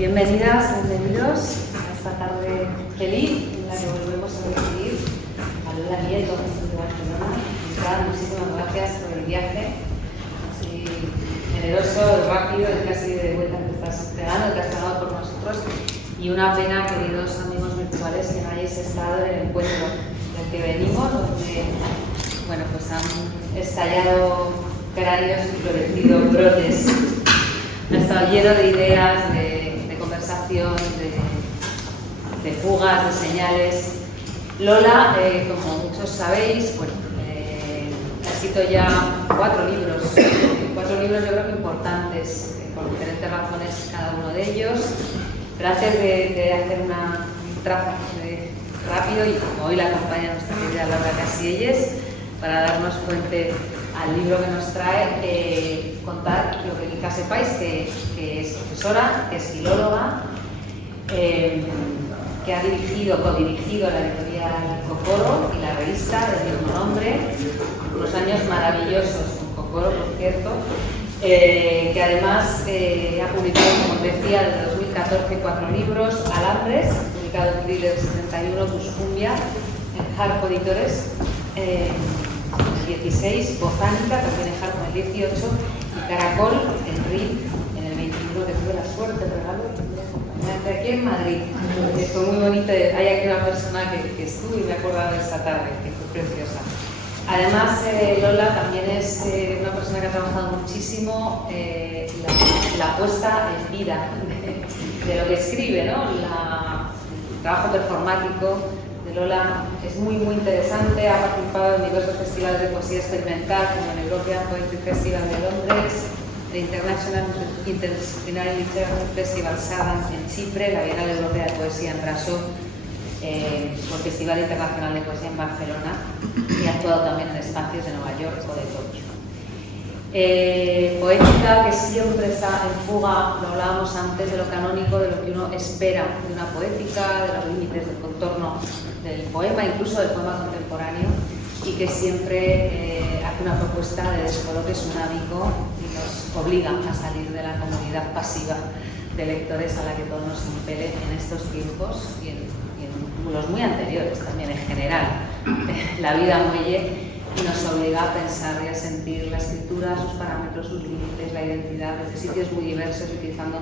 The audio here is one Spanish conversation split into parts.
bienvenidas, bienvenidos a esta tarde feliz en la que volvemos a recibir a Lola Nieto de Barcelona. Muchísimas gracias por el viaje así generoso, rápido y casi de vuelta que estás pegando, que has pagado por nosotros. Y una pena, queridos amigos virtuales, que no hayáis estado en el encuentro del que venimos, donde bueno, pues han estallado cráneos y florecido brotes. Ha estado lleno de ideas, de conversación, de fugas, de señales. Lola, como muchos sabéis, bueno, ha escrito ya 4 libros. 4 libros yo creo que importantes, por diferentes razones cada uno de ellos. Pero antes de hacer una traza rápido, y como hoy la acompaña nuestra querida Laura Casillés, para darnos puente al libro que nos trae, contar lo que quizás sepáis, que es profesora, que es filóloga, que ha codirigido la editorial Cocoro y la revista del mismo nombre, unos años maravillosos con Cocoro, por cierto, que además ha publicado, como os decía, desde 2014 4 libros: Alambres, publicado en Thriller 71, Tuscumbia, en Harpo Editores, el 16, Botánica, también en Harpo el 18, y Caracol, en RIP, en el 21, que tuve la suerte, el regalo de acompañarte aquí en Madrid. Fue muy bonito. Hay aquí una persona que estuvo y me he acordado de esta tarde, que fue preciosa. Además, Lola también es una persona que ha trabajado muchísimo la puesta en vida de lo que escribe, ¿no? El trabajo performático de Lola es muy interesante. Ha participado en diversos festivales de poesía experimental, como el European Poetry Festival de Londres, el International Interdisciplinary Literature Festival Sagan en Chipre, la Bienal Europea de Poesía en Brasov, el Festival Internacional de Poesía en Barcelona, y ha actuado también en espacios de Nueva York o de Tokio. Poética que siempre está en fuga, lo hablábamos antes, de lo canónico, de lo que uno espera de una poética, de los límites del contorno del poema, incluso del poema contemporáneo, y que siempre hace una propuesta de descoloque sunámico y nos obliga a salir de la comunidad pasiva de lectores a la que todo nos impele en estos tiempos y en los muy anteriores también en general. La vida muelle y nos obliga a pensar y a sentir la escritura, sus parámetros, sus límites, la identidad, desde sitios muy diversos, utilizando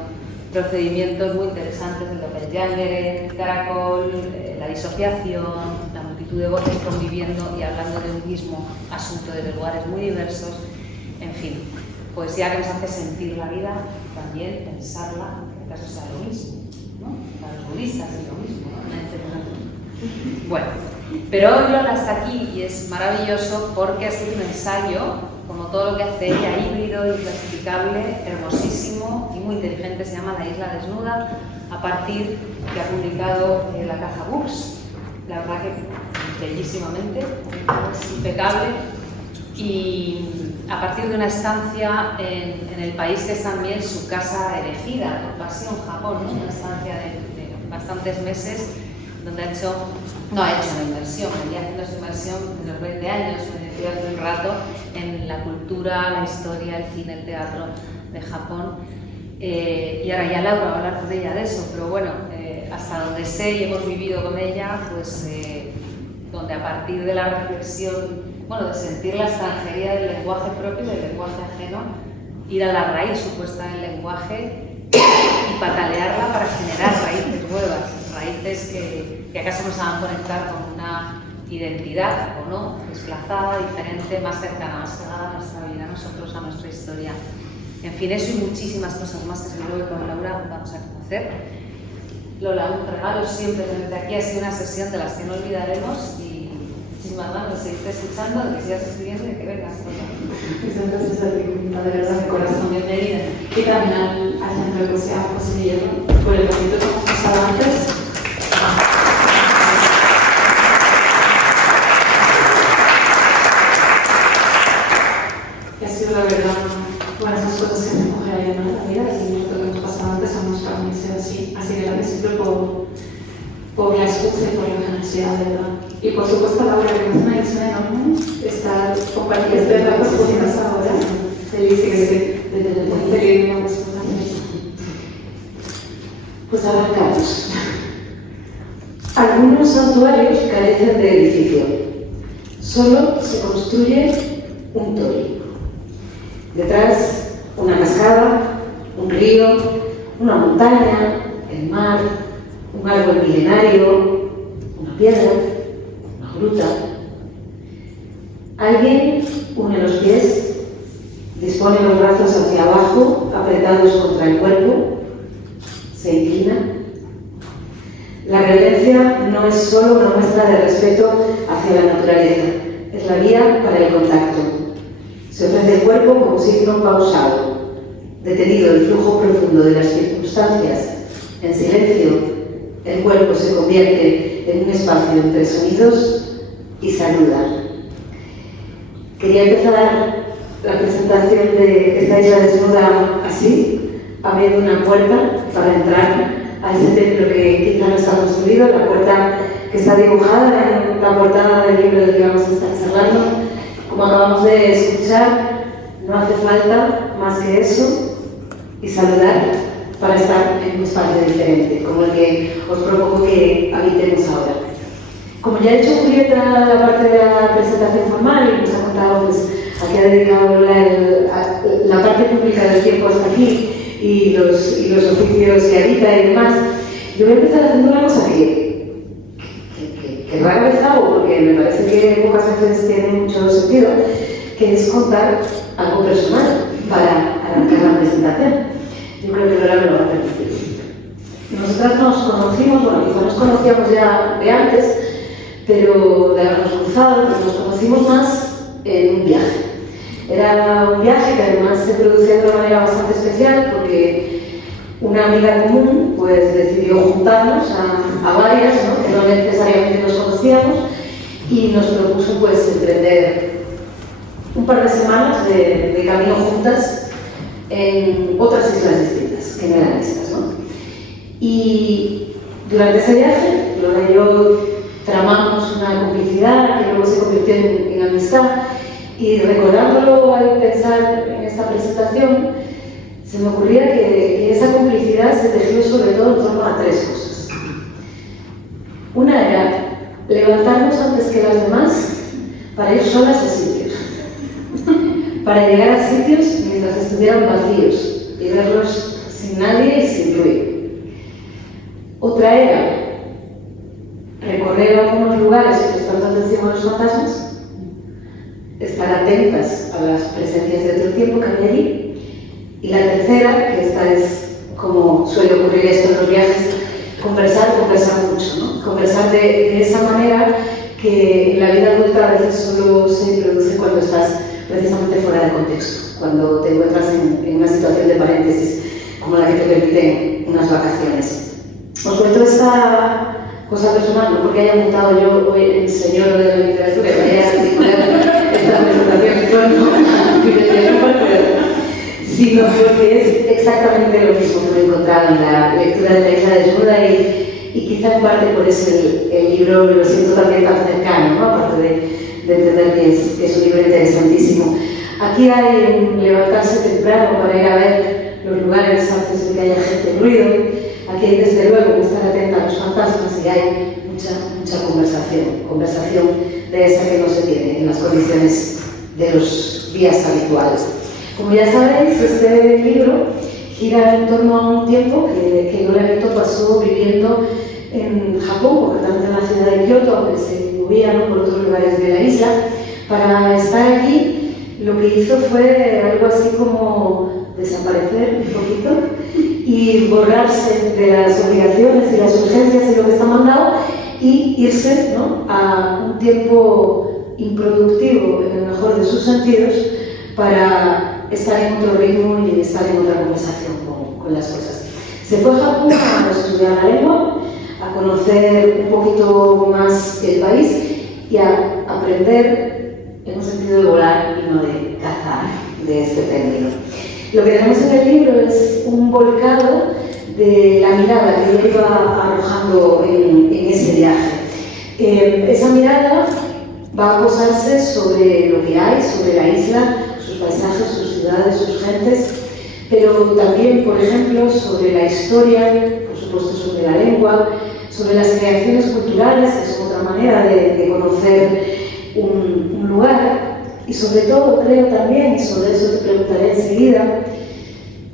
procedimientos muy interesantes del doppelganger, el caracol, la disociación, la multitud de voces conviviendo y hablando de un mismo asunto desde lugares muy diversos. En fin, poesía que nos hace sentir la vida, también pensarla, en caso sea lo mismo, ¿no? Para los budistas es lo mismo, ¿no? Bueno, pero hoy Lola está aquí y es maravilloso porque ha escrito un ensayo, como todo lo que hace ella, híbrido, inclasificable, hermosísimo y muy inteligente. Se llama La Isla Desnuda, a partir que ha publicado la Caja Books, la verdad que bellísimamente, es impecable, y a partir de una estancia en el país que es también su casa elegida por pasión, Japón, ¿no? Una estancia de bastantes meses, donde no ha hecho una inversión, venía haciendo su inversión en los 20 años, me decía hace un rato, en la cultura, la historia, el cine, el teatro de Japón. Y ahora ya Laura va a hablar con ella de eso, pero bueno, hasta donde sé y hemos vivido con ella, pues donde a partir de la reflexión, bueno, de sentir la extranjería del lenguaje propio y del lenguaje ajeno, ir a la raíz supuesta del lenguaje y patalearla para generar raíces nuevas, raíces que acaso nos hagan conectar con una identidad o no, desplazada, diferente, más cercana, más pegada a nuestra vida, a nosotros, a nuestra historia. En fin, eso y muchísimas cosas más que seguro que con Laura vamos a conocer. Lola, un regalo siempre tenerte aquí, ha sido una sesión de las que no olvidaremos, y muchísimas ganas de seguirte escuchando, de que sigas escribiendo y de que vengas. Muchas gracias a ti, de verdad, de corazón, bienvenida. Y también al Centro de Poesía José Guillermo por el momento que hemos pasado antes. Y ha sido la verdad, bueno, esas cosas que me coge ahí en la vida, y lo que hemos pasado antes a nuestra universidad así que la siempre por la escucha y por la generosidad, ¿verdad? Y por supuesto Laura, que es una ilusión enorme estar compartiendo este rato con nosotros ahora. Feliz de que esté desde el santuarios carecen de edificio. Solo se construye un tori. Detrás, una cascada, un río, una montaña, el mar, un árbol milenario, una piedra, una gruta. Alguien une los pies, dispone los brazos hacia abajo, apretados contra el cuerpo, se inclina. La reverencia no es solo una muestra de respeto hacia la naturaleza, es la vía para el contacto. Se ofrece el cuerpo como signo pausado, detenido el flujo profundo de las circunstancias. En silencio, el cuerpo se convierte en un espacio entre sonidos y saluda. Quería empezar la presentación de esta isla desnuda así, abriendo una puerta para entrar a ese templo que quizá no está construido, la puerta que está dibujada en la portada del libro del que vamos a estar charlando. Como acabamos de escuchar, no hace falta más que eso y saludar para estar en un espacio diferente, como el que os propongo que habitemos ahora. Como ya he hecho Julieta la parte de la presentación formal y nos ha contado pues, a qué ha dedicado la parte pública del tiempo hasta aquí y los oficios que habita y demás, yo voy a empezar haciendo una cosa que rara vez hago, porque me parece que pocas veces tiene mucho sentido, que es contar algo personal para arrancar la presentación. Yo creo que Lola me lo va a permitir. Nosotras nos conocimos, bueno, quizá nos conocíamos ya de antes, pero de habernos cruzado, pero nos conocimos más en un viaje. Era un viaje que además se producía de una manera bastante especial porque una amiga común pues decidió juntarnos a varias, ¿no? Que no necesariamente nos conocíamos, y nos propuso pues emprender un par de semanas de camino juntas en otras islas distintas, que no eran estas, ¿no? Y durante ese viaje, Lola y yo tramamos una complicidad que luego se convirtió en amistad. Y recordándolo al pensar en esta presentación, se me ocurría que esa complicidad se tejió sobre todo en torno a tres cosas. Una era levantarnos antes que las demás para ir solas a sitios, para llegar a sitios mientras estuvieran vacíos y verlos sin nadie y sin ruido. Otra era recorrer algunos lugares prestando atención a los fantasmas, estar atentas a las presencias de otro tiempo que había allí. Y la tercera, que esta es como suele ocurrir esto en los viajes, conversar mucho, ¿no? Conversar de esa manera que en la vida adulta a veces solo se produce cuando estás precisamente fuera de contexto, cuando te encuentras en una situación de paréntesis como la que te permiten unas vacaciones. Os cuento esta cosa personal, no porque haya montado yo hoy el señor de la literatura, que vaya a articular esta presentación sino porque es exactamente lo mismo que me he encontrado en la lectura de la isla desnuda y quizá en parte por eso el libro lo siento también tan cercano, ¿no? Aparte de entender que es un libro interesantísimo. Aquí hay un levantarse temprano para ir a ver los lugares antes de que haya gente y ruido. Aquí hay desde luego que estar atenta a los fantasmas y hay mucha conversación de esa que no se tiene en las condiciones de los días habituales. Como ya sabéis, este libro gira en torno a un tiempo que Lola Nieto pasó viviendo en Japón, concretamente en la ciudad de Kioto, aunque se movía, ¿no?, por otros lugares de la isla. Para estar aquí, lo que hizo fue algo así como desaparecer un poquito y borrarse de las obligaciones y las urgencias y lo que está mandado y irse, ¿no?, a un tiempo improductivo, en el mejor de sus sentidos, para estar en otro ritmo y estar en otra conversación con las cosas. Se fue a Japón a estudiar la lengua, a conocer un poquito más el país y a aprender en un sentido de volar y no de cazar, de este término. Lo que tenemos en el libro es un volcado de la mirada que yo iba arrojando en ese viaje. Esa mirada va a posarse sobre lo que hay, sobre la isla, sus paisajes, sus ciudades, sus gentes, pero también, por ejemplo, sobre la historia, por supuesto sobre la lengua, sobre las creaciones culturales, que es otra manera de conocer un lugar, y sobre todo creo también, y sobre eso te preguntaré enseguida,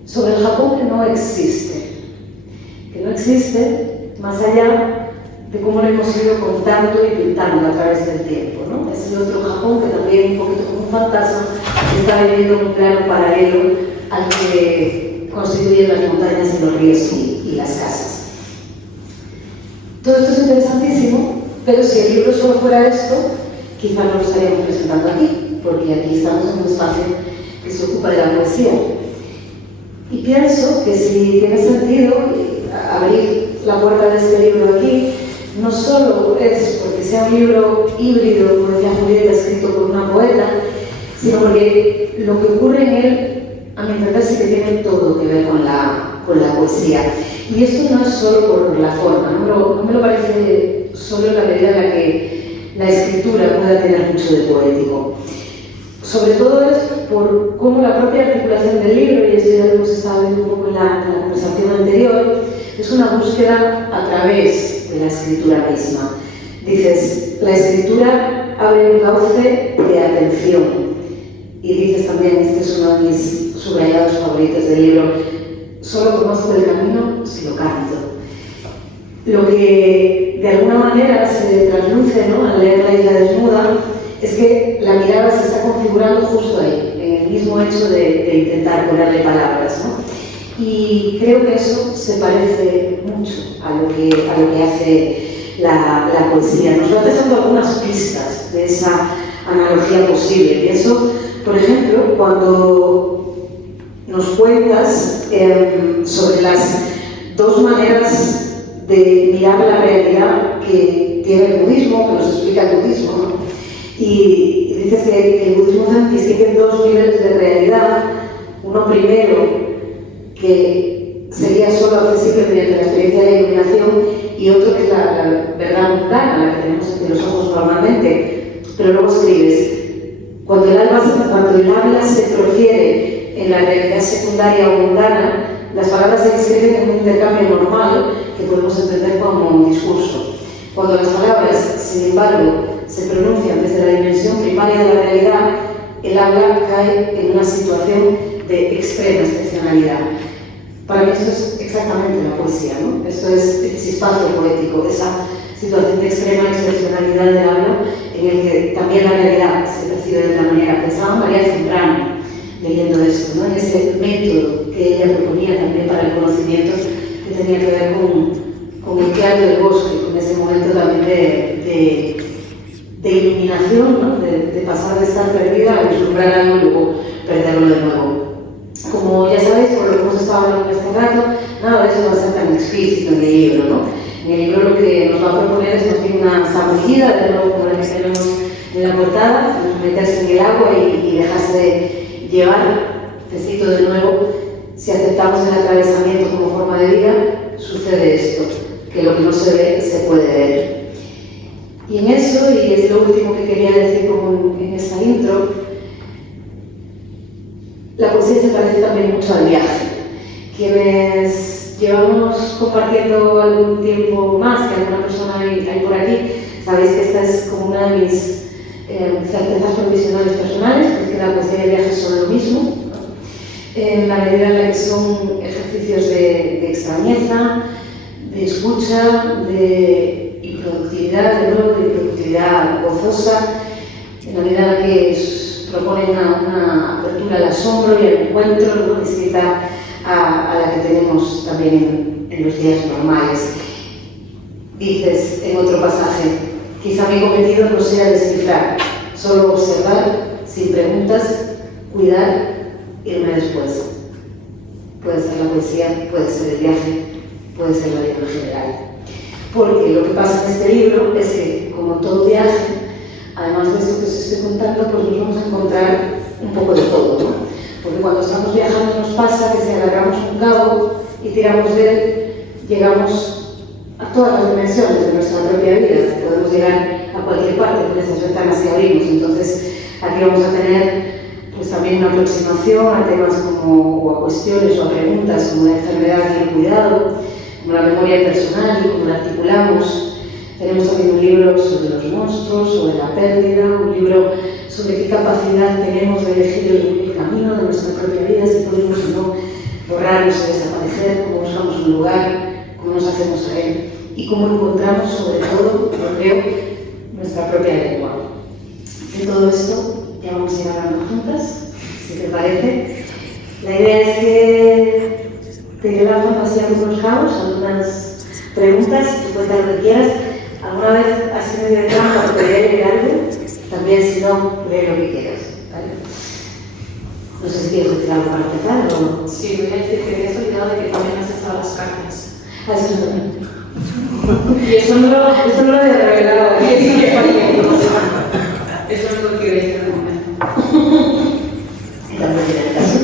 sobre el Japón que no existe más allá de cómo lo hemos ido contando y pintando a través del tiempo, ¿no? Es el otro Japón que también, un poquito como un fantasma, está viviendo en un plano paralelo al que constituyen las montañas y los ríos y las casas. Todo esto es interesantísimo, pero si el libro solo fuera esto, quizá no lo estaríamos presentando aquí, porque aquí estamos en un espacio que se ocupa de la poesía. Y pienso que si tiene sentido abrir la puerta de este libro aquí, no solo es porque sea un libro híbrido, como decía Julieta, escrito por una poeta, sino porque lo que ocurre en él, a mi entender, sí que tiene todo que ver con la poesía. Y esto no es solo por la forma, no me lo parece solo en la medida en la que la escritura pueda tener mucho de poético. Sobre todo es por cómo la propia articulación del libro, y esto ya lo hemos estado viendo un poco en la conversación anterior, es una búsqueda a través de la escritura misma. Dices, la escritura abre un cauce de atención. Y dices también, este es uno de mis subrayados favoritos del libro, solo conozco el camino si lo canto. Lo que de alguna manera se trasluce, ¿no?, al leer La isla desnuda, es que la mirada se está configurando justo ahí, en el mismo hecho de intentar ponerle palabras, ¿no? Y creo que eso se parece mucho a lo que hace la poesía. Nos va dando algunas pistas de esa analogía posible. Pienso, por ejemplo, cuando nos cuentas sobre las dos maneras de mirar la realidad que tiene el budismo, que nos explica el budismo, ¿no? Y dices que el budismo distingue dos niveles de realidad. Uno primero, que sería solo accesible mediante la experiencia de la iluminación, y otro que es la verdad mundana, la que tenemos ante los ojos normalmente. Pero luego escribes, cuando el habla se profiere en la realidad secundaria o mundana, las palabras se inscriben en un intercambio normal que podemos entender como un discurso. Cuando las palabras, sin embargo, se pronuncian desde la dimensión primaria de la realidad, el habla cae en una situación de extrema excepcionalidad. Para mí esto es exactamente la poesía, ¿no? Esto es el chispazo poético, esa situación de extrema excepcionalidad del habla, en el que también la realidad se percibe de otra manera. Pensaba María Zambrano leyendo esto, ¿no?, en ese método que ella proponía también para el conocimiento, que tenía que ver con el teatro del bosque, con ese momento también de iluminación, ¿no?, de pasar de estar perdida a vislumbrar algo y luego perderlo de nuevo. Como ya sabéis, por lo que hemos estado hablando en este rato, nada de eso va a ser tan explícito en el libro, ¿no? En el libro lo que nos va a proponer es una zambullida, de nuevo como la que tenemos en la portada, meterse en el agua y dejarse llevar, tecito de nuevo. Si aceptamos el atravesamiento como forma de vida, sucede esto, que lo que no se ve se puede ver. Y en eso, y es lo último que quería decir como en esta intro, la poesía se parece también mucho al viaje. Quienes llevamos compartiendo algún tiempo más, que alguna persona hay por aquí, sabéis que esta es como una de mis certezas provisionales personales, porque la poesía y el viaje son lo mismo, ¿no?, en la medida en la que son ejercicios de extrañeza, de escucha, de improductividad, de nuevo, de improductividad gozosa, en la medida en la que propone una apertura al asombro y al encuentro, ¿no?, distinta a la que tenemos también en los días normales. Dices en otro pasaje, quizá mi cometido no sea descifrar, solo observar, sin preguntas, cuidar, irme después. Puede ser la poesía, puede ser el viaje, puede ser la vida en general. Porque lo que pasa en este libro es que, como todo viaje, además de esto que os estoy contando, pues nos vamos a encontrar un poco de todo, ¿no? Porque cuando estamos viajando nos pasa que si agarramos un cabo y tiramos de él, llegamos a todas las dimensiones de nuestra propia vida. Podemos llegar a cualquier parte por esas ventanas que abrimos. Entonces, aquí vamos a tener pues también una aproximación a temas como, o a cuestiones o a preguntas como la enfermedad y el cuidado, como la memoria personal y cómo la articulamos. Tenemos también un libro sobre los monstruos, sobre la pérdida, un libro sobre qué capacidad tenemos de elegir el camino de nuestra propia vida, si podemos o no borrarnos y desaparecer, cómo buscamos un lugar, cómo nos hacemos a él y cómo encontramos sobre todo, yo creo, nuestra propia lengua. De todo esto ya vamos a ir hablando juntas, si te parece. La idea es que te llevamos así algunos cabos, algunas preguntas, tú cuentas lo que quieras. ¿Alguna vez has tenido de trampa o querías leer algo? También, si no, lee lo que quieras, ¿vale? No sé si quieres decir algo para empezar o no. Sí, voy a decir que te has olvidado de que también has echado las cartas. Ah, eso también. Y eso no lo había revelado. Eso es lo que quería decir de momento. También tiene el caso.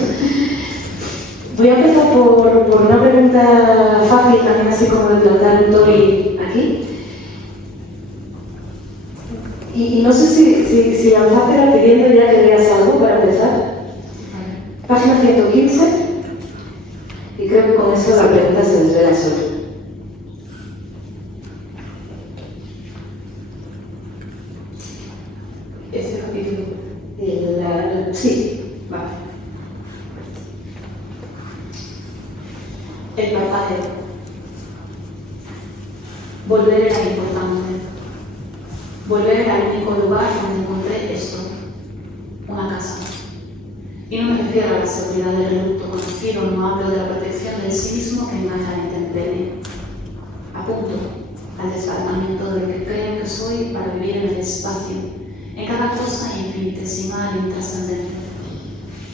Voy a empezar por una pregunta fácil, también así como de plantar un Tori aquí. Y no sé si lanzártela pidiendo ya que leas algo para empezar. Página 115. Y creo que con eso la pregunta se desvela sola. Este capítulo. Sí. Vale. El parpadeo. Volver era importante. Volver era el único lugar donde encontré esto, una casa. Y no me refiero a la seguridad del reducto conocido, no hablo de la protección del sí mismo que me deja la intemperie. Apunto al desbaratamiento de lo que creo que soy para vivir en el espacio, en cada cosa infinitesimal e intrascendente,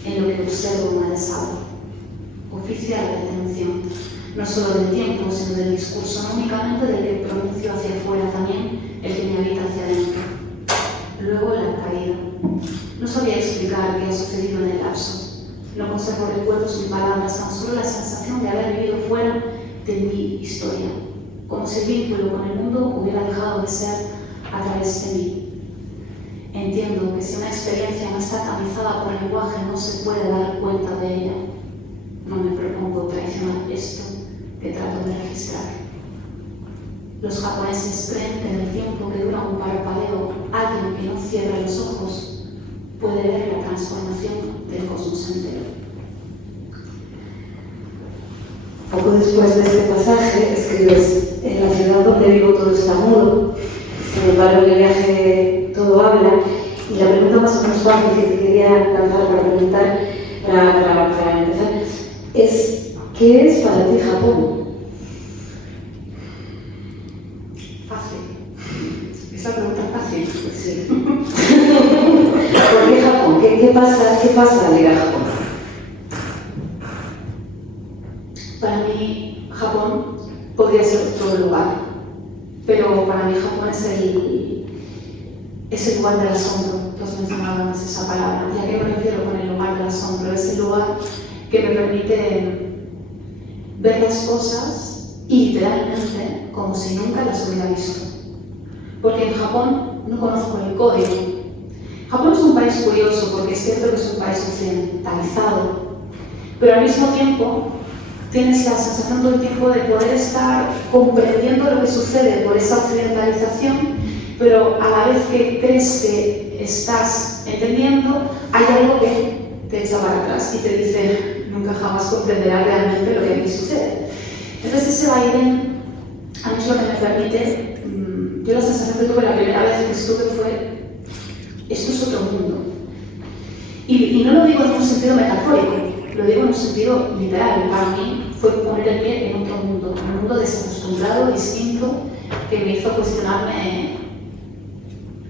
en lo que observo me deshago. Oficia la detención, no solo del tiempo, sino del discurso, no únicamente del que pronuncio hacia afuera, también el que me habita hacia adentro. Luego la caída. No sabía explicar qué ha sucedido en el lapso. No conservo recuerdos ni palabras, tan solo la sensación de haber vivido fuera de mi historia, como si el vínculo con el mundo hubiera dejado de ser a través de mí. Entiendo que si una experiencia no está tamizada por el lenguaje, no se puede dar cuenta de ella. No me propongo traicionar esto que trato de registrar. Los japoneses creen que en el tiempo que dura un parpadeo, alguien que no cierra los ojos puede ver la transformación del cosmos entero. Poco después de este pasaje, escribes: en la ciudad donde vivo todo está mudo, sin embargo en el viaje todo habla. Y la pregunta más o menos fácil que te quería lanzar para preguntar, para empezar, es: ¿qué es para ti Japón? Fácil. Esa pregunta es fácil. Sí. ¿Por qué Japón? ¿Qué pasa al ir a Japón? Para mí, Japón podría ser otro lugar, pero para mí Japón es el lugar del asombro. Tú has mencionado antes esa palabra. ¿Y a qué me refiero con el lugar del asombro? Es el lugar que me permite ver las cosas y literalmente como si nunca las hubiera visto. Porque en Japón no conozco el código. Japón es un país curioso porque es cierto que es un país occidentalizado, pero al mismo tiempo tienes la sensación todo el tiempo de poder estar comprendiendo lo que sucede por esa occidentalización, pero a la vez que crees que estás entendiendo, hay algo que te echa para atrás y te dice: nunca jamás comprenderás realmente lo que aquí sucede. Entonces ese vaivén a mí es lo que me permite. Yo la sensación que tuve la primera vez que estuve fue: esto es otro mundo. Y no lo digo en un sentido metafórico, lo digo en un sentido literal. Para mí fue poner el pie en otro mundo, un mundo desacostumbrado, distinto, que me hizo cuestionarme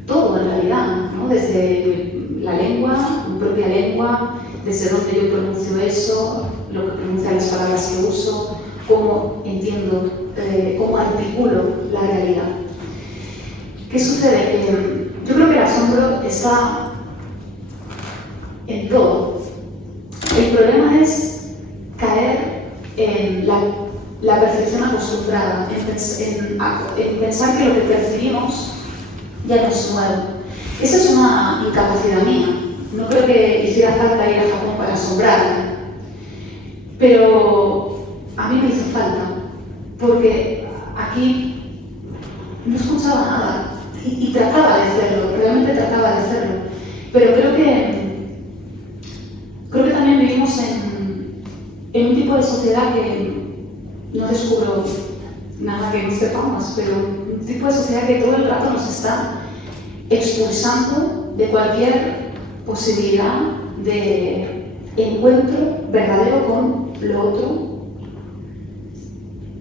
todo en realidad, ¿no? Desde la lengua, mi propia lengua, desde dónde yo pronuncio eso, lo que pronuncian las palabras que uso, cómo entiendo, cómo articulo la realidad. ¿Qué sucede? Yo creo que el asombro está en todo. El problema es caer en la percepción acostumbrada, en pensar que lo que percibimos ya no es nuevo. Esa es una incapacidad mía. No creo que hiciera falta ir a Japón para asombrarme, pero a mí me hizo falta. porque aquí no escuchaba nada y trataba de hacerlo, realmente trataba de hacerlo, pero creo que también vivimos en un tipo de sociedad que no descubro nada que no sepamos, pero un tipo de sociedad que todo el rato nos está expulsando de cualquier posibilidad de encuentro verdadero con lo otro,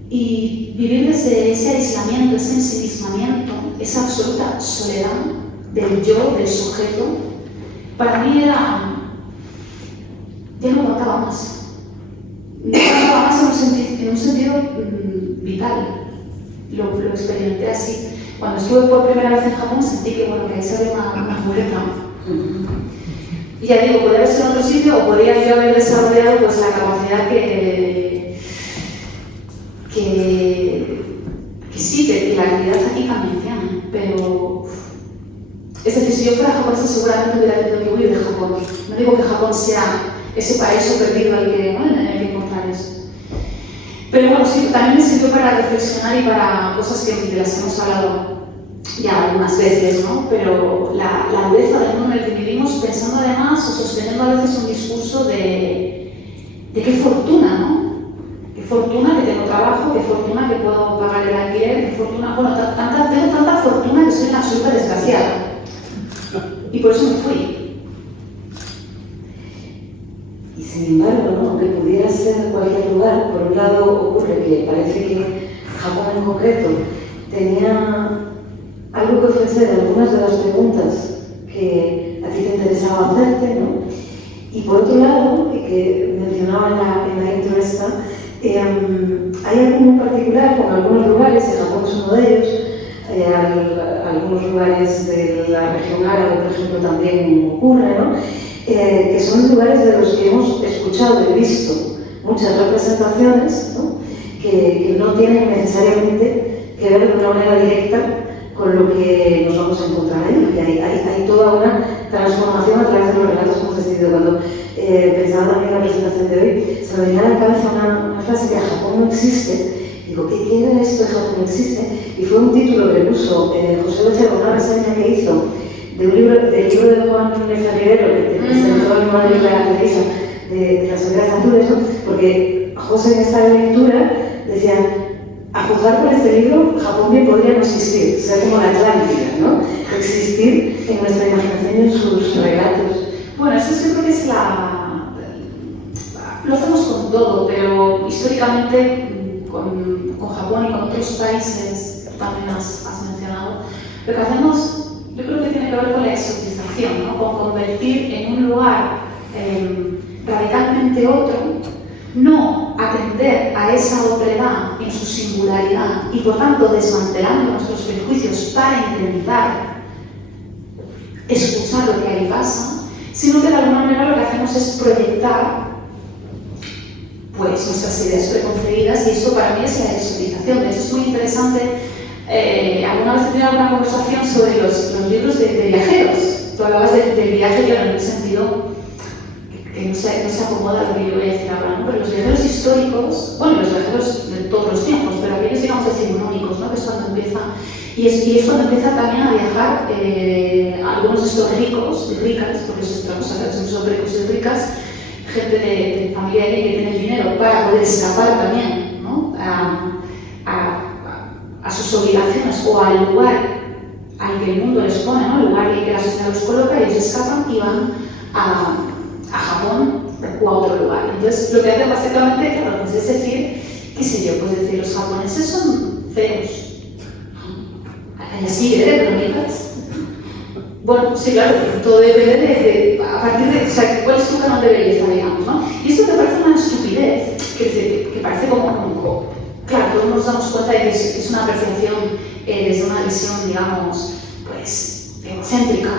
y vivir desde ese aislamiento, ese ensimismamiento, esa absoluta soledad del yo, del sujeto, para mí ya no aguantaba más. No aguantaba más en un sentido vital. Lo experimenté así. Cuando estuve por primera vez en Japón sentí que, bueno, que ahí se ve una muleta. Y ya digo, podría haber sido en otro sitio o podría yo haber desarrollado pues, la capacidad que sí, que la realidad aquí también tiene, pero es decir, si yo fuera japonesa seguramente hubiera tenido que huir de Japón. No digo que Japón sea ese paraíso perdido en el que encontrar eso. Pero bueno, sí, también me sirvió para reflexionar y para cosas de las que hemos hablado ya algunas veces, ¿no? Pero la dureza del mundo en el que vivimos, pensando además o sosteniendo a veces un discurso de qué fortuna, ¿no? Qué fortuna que tengo trabajo, qué fortuna que puedo pagar el alquiler, qué fortuna, bueno, tengo tanta fortuna que soy una absoluta desgraciada. Y por eso me fui. Y sin embargo, ¿no? Aunque pudiera ser cualquier lugar, por un lado ocurre que parece que Japón en concreto tenía algo que ofrecer en algunas de las preguntas que a ti te interesaba hacerte, ¿no? Y por otro lado, que mencionaba en la intro esta, hay algo muy particular con algunos lugares, y Japón es uno de ellos, algunos lugares de la región árabe, por ejemplo, también ocurre, ¿no? Que son lugares de los que hemos escuchado y visto muchas representaciones, ¿no? Que no tienen necesariamente que ver de una manera directa con lo que nos vamos a encontrar ahí. Y hay toda una transformación a través de los relatos que hemos decidido. Cuando pensaba también en la presentación de hoy, se me venía a la cabeza una frase que Japón no existe. Digo, ¿qué quiere esto de Japón no existe? Y fue un título que puso José Locher con una reseña que hizo del libro de Juan Ferrero, que presentó en Madrid la Teresa de las Sombras Azules, ¿no? Porque José en esa lectura decía, a juzgar por este libro, Japón bien podría no existir, ser como la Atlántida, ¿no? Existir en nuestra imaginación y en sus relatos. Bueno, eso sí creo que es lo hacemos con todo, pero históricamente con Japón y con otros países, también has mencionado, lo que hacemos, yo creo que tiene que ver con la exotización, ¿no? Con convertir en un lugar radicalmente otro, no atender a esa otredad en su singularidad y por tanto desmantelando nuestros prejuicios para intentar escuchar lo que ahí pasa, sino que de alguna manera lo que hacemos es proyectar pues nuestras ideas preconcebidas, y eso para mí es la exotización. De hecho es muy interesante, alguna vez he tenido alguna conversación sobre los libros de viajeros. Tú hablabas del viaje, pero en el sentido que no se acomoda a lo que yo voy a decir ahora, ¿no? Pero los viajeros históricos, bueno, los viajeros de todos los tiempos, pero aquellos, digamos, decimonónicos, ¿no? Que es cuando empieza, y es cuando empieza también a viajar algunos de estos ricos y ricas, porque eso es otra cosa, que son ricos y ricas, gente de familia que tiene el dinero para poder escapar también, ¿no? a sus obligaciones o al lugar al que el mundo les pone, ¿no? El lugar que la sociedad los coloca, y ellos escapan y van a Japón o a otro lugar. Entonces, lo que hacen básicamente, claro, pues es decir, qué sé yo, pues decir, los japoneses son feos. Así, de crónicas. Bueno, sí, claro, todo depende a partir de, o sea, cuál es tu canon de belleza, digamos, ¿no? Y esto te parece una estupidez, que parece como claro, todos nos damos cuenta de que es una apreciación desde una visión, digamos, pues, egocéntrica.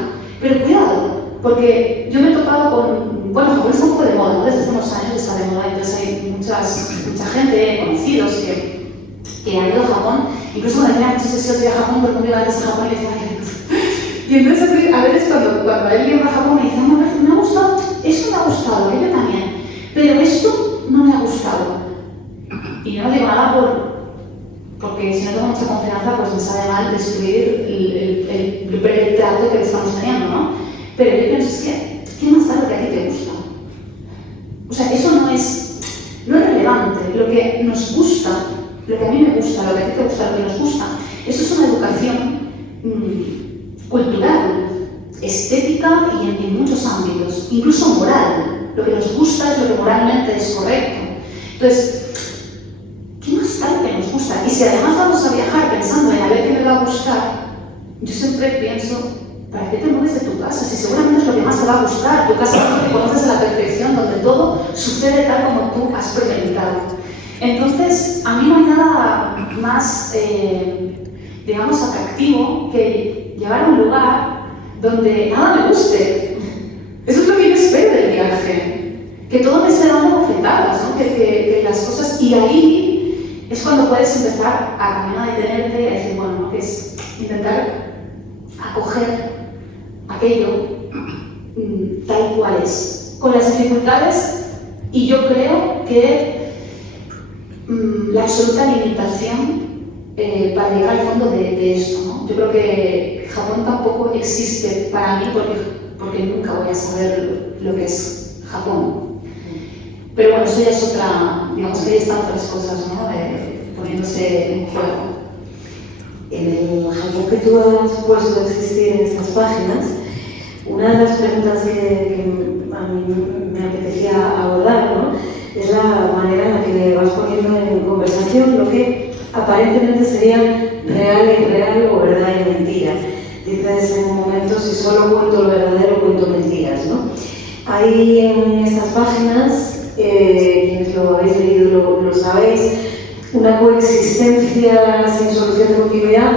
Pero cuidado, porque yo me he topado con, bueno, Japón está un poco de moda, ¿no? Desde hace unos años está de moda, entonces hay mucha gente, conocidos, que han ido a Japón, incluso cuando tenía muchos deseos de ir a Japón, porque me iba antes a Japón y decía, y entonces a veces cuando alguien va a Japón me dice, no, me ha gustado, esto me ha gustado, yo también, pero esto no me ha gustado. Y yo no digo nada que, ¿qué más da lo que a ti te gusta? O sea, eso no es relevante. Lo que nos gusta, lo que a mí me gusta, lo que a ti te gusta, lo que nos gusta, eso es una educación cultural, estética y en muchos ámbitos, incluso moral. Lo que nos gusta es lo que moralmente es correcto. Entonces, ¿qué más da lo que nos gusta? Y si además vamos a viajar pensando en a ver qué me va a gustar, yo siempre pienso, ¿para qué te mueves de tu casa? Si seguramente es lo que más te va a gustar, tu casa que conoces a la perfección, donde todo sucede tal como tú has premeditado. Entonces, a mí no hay nada más, digamos, atractivo que llegar a un lugar donde nada me guste. Eso es lo que yo espero del viaje. Que todo me esté dando bofetadas, ¿no? Que las cosas... Y ahí es cuando puedes empezar a caminar, a detenerte y a decir, bueno, ¿no? Que es intentar acoger aquello tal cual es, con las dificultades, y yo creo que la absoluta limitación para llegar al fondo de esto, ¿no? Yo creo que Japón tampoco existe para mí porque nunca voy a saber lo que es Japón. Pero bueno, eso ya es otra, digamos que ahí están otras cosas, ¿no? Poniéndose en juego. En el Japón que tú has puesto a existir en estas páginas, una de las preguntas que a mí me apetecía abordar, ¿no? Es la manera en la que vas poniendo en conversación lo que aparentemente sería real e irreal o verdad y mentira. Dices en un momento, si solo cuento lo verdadero, cuento mentiras, ¿no? Hay en estas páginas, quienes lo habéis leído lo sabéis, una coexistencia sin solución de continuidad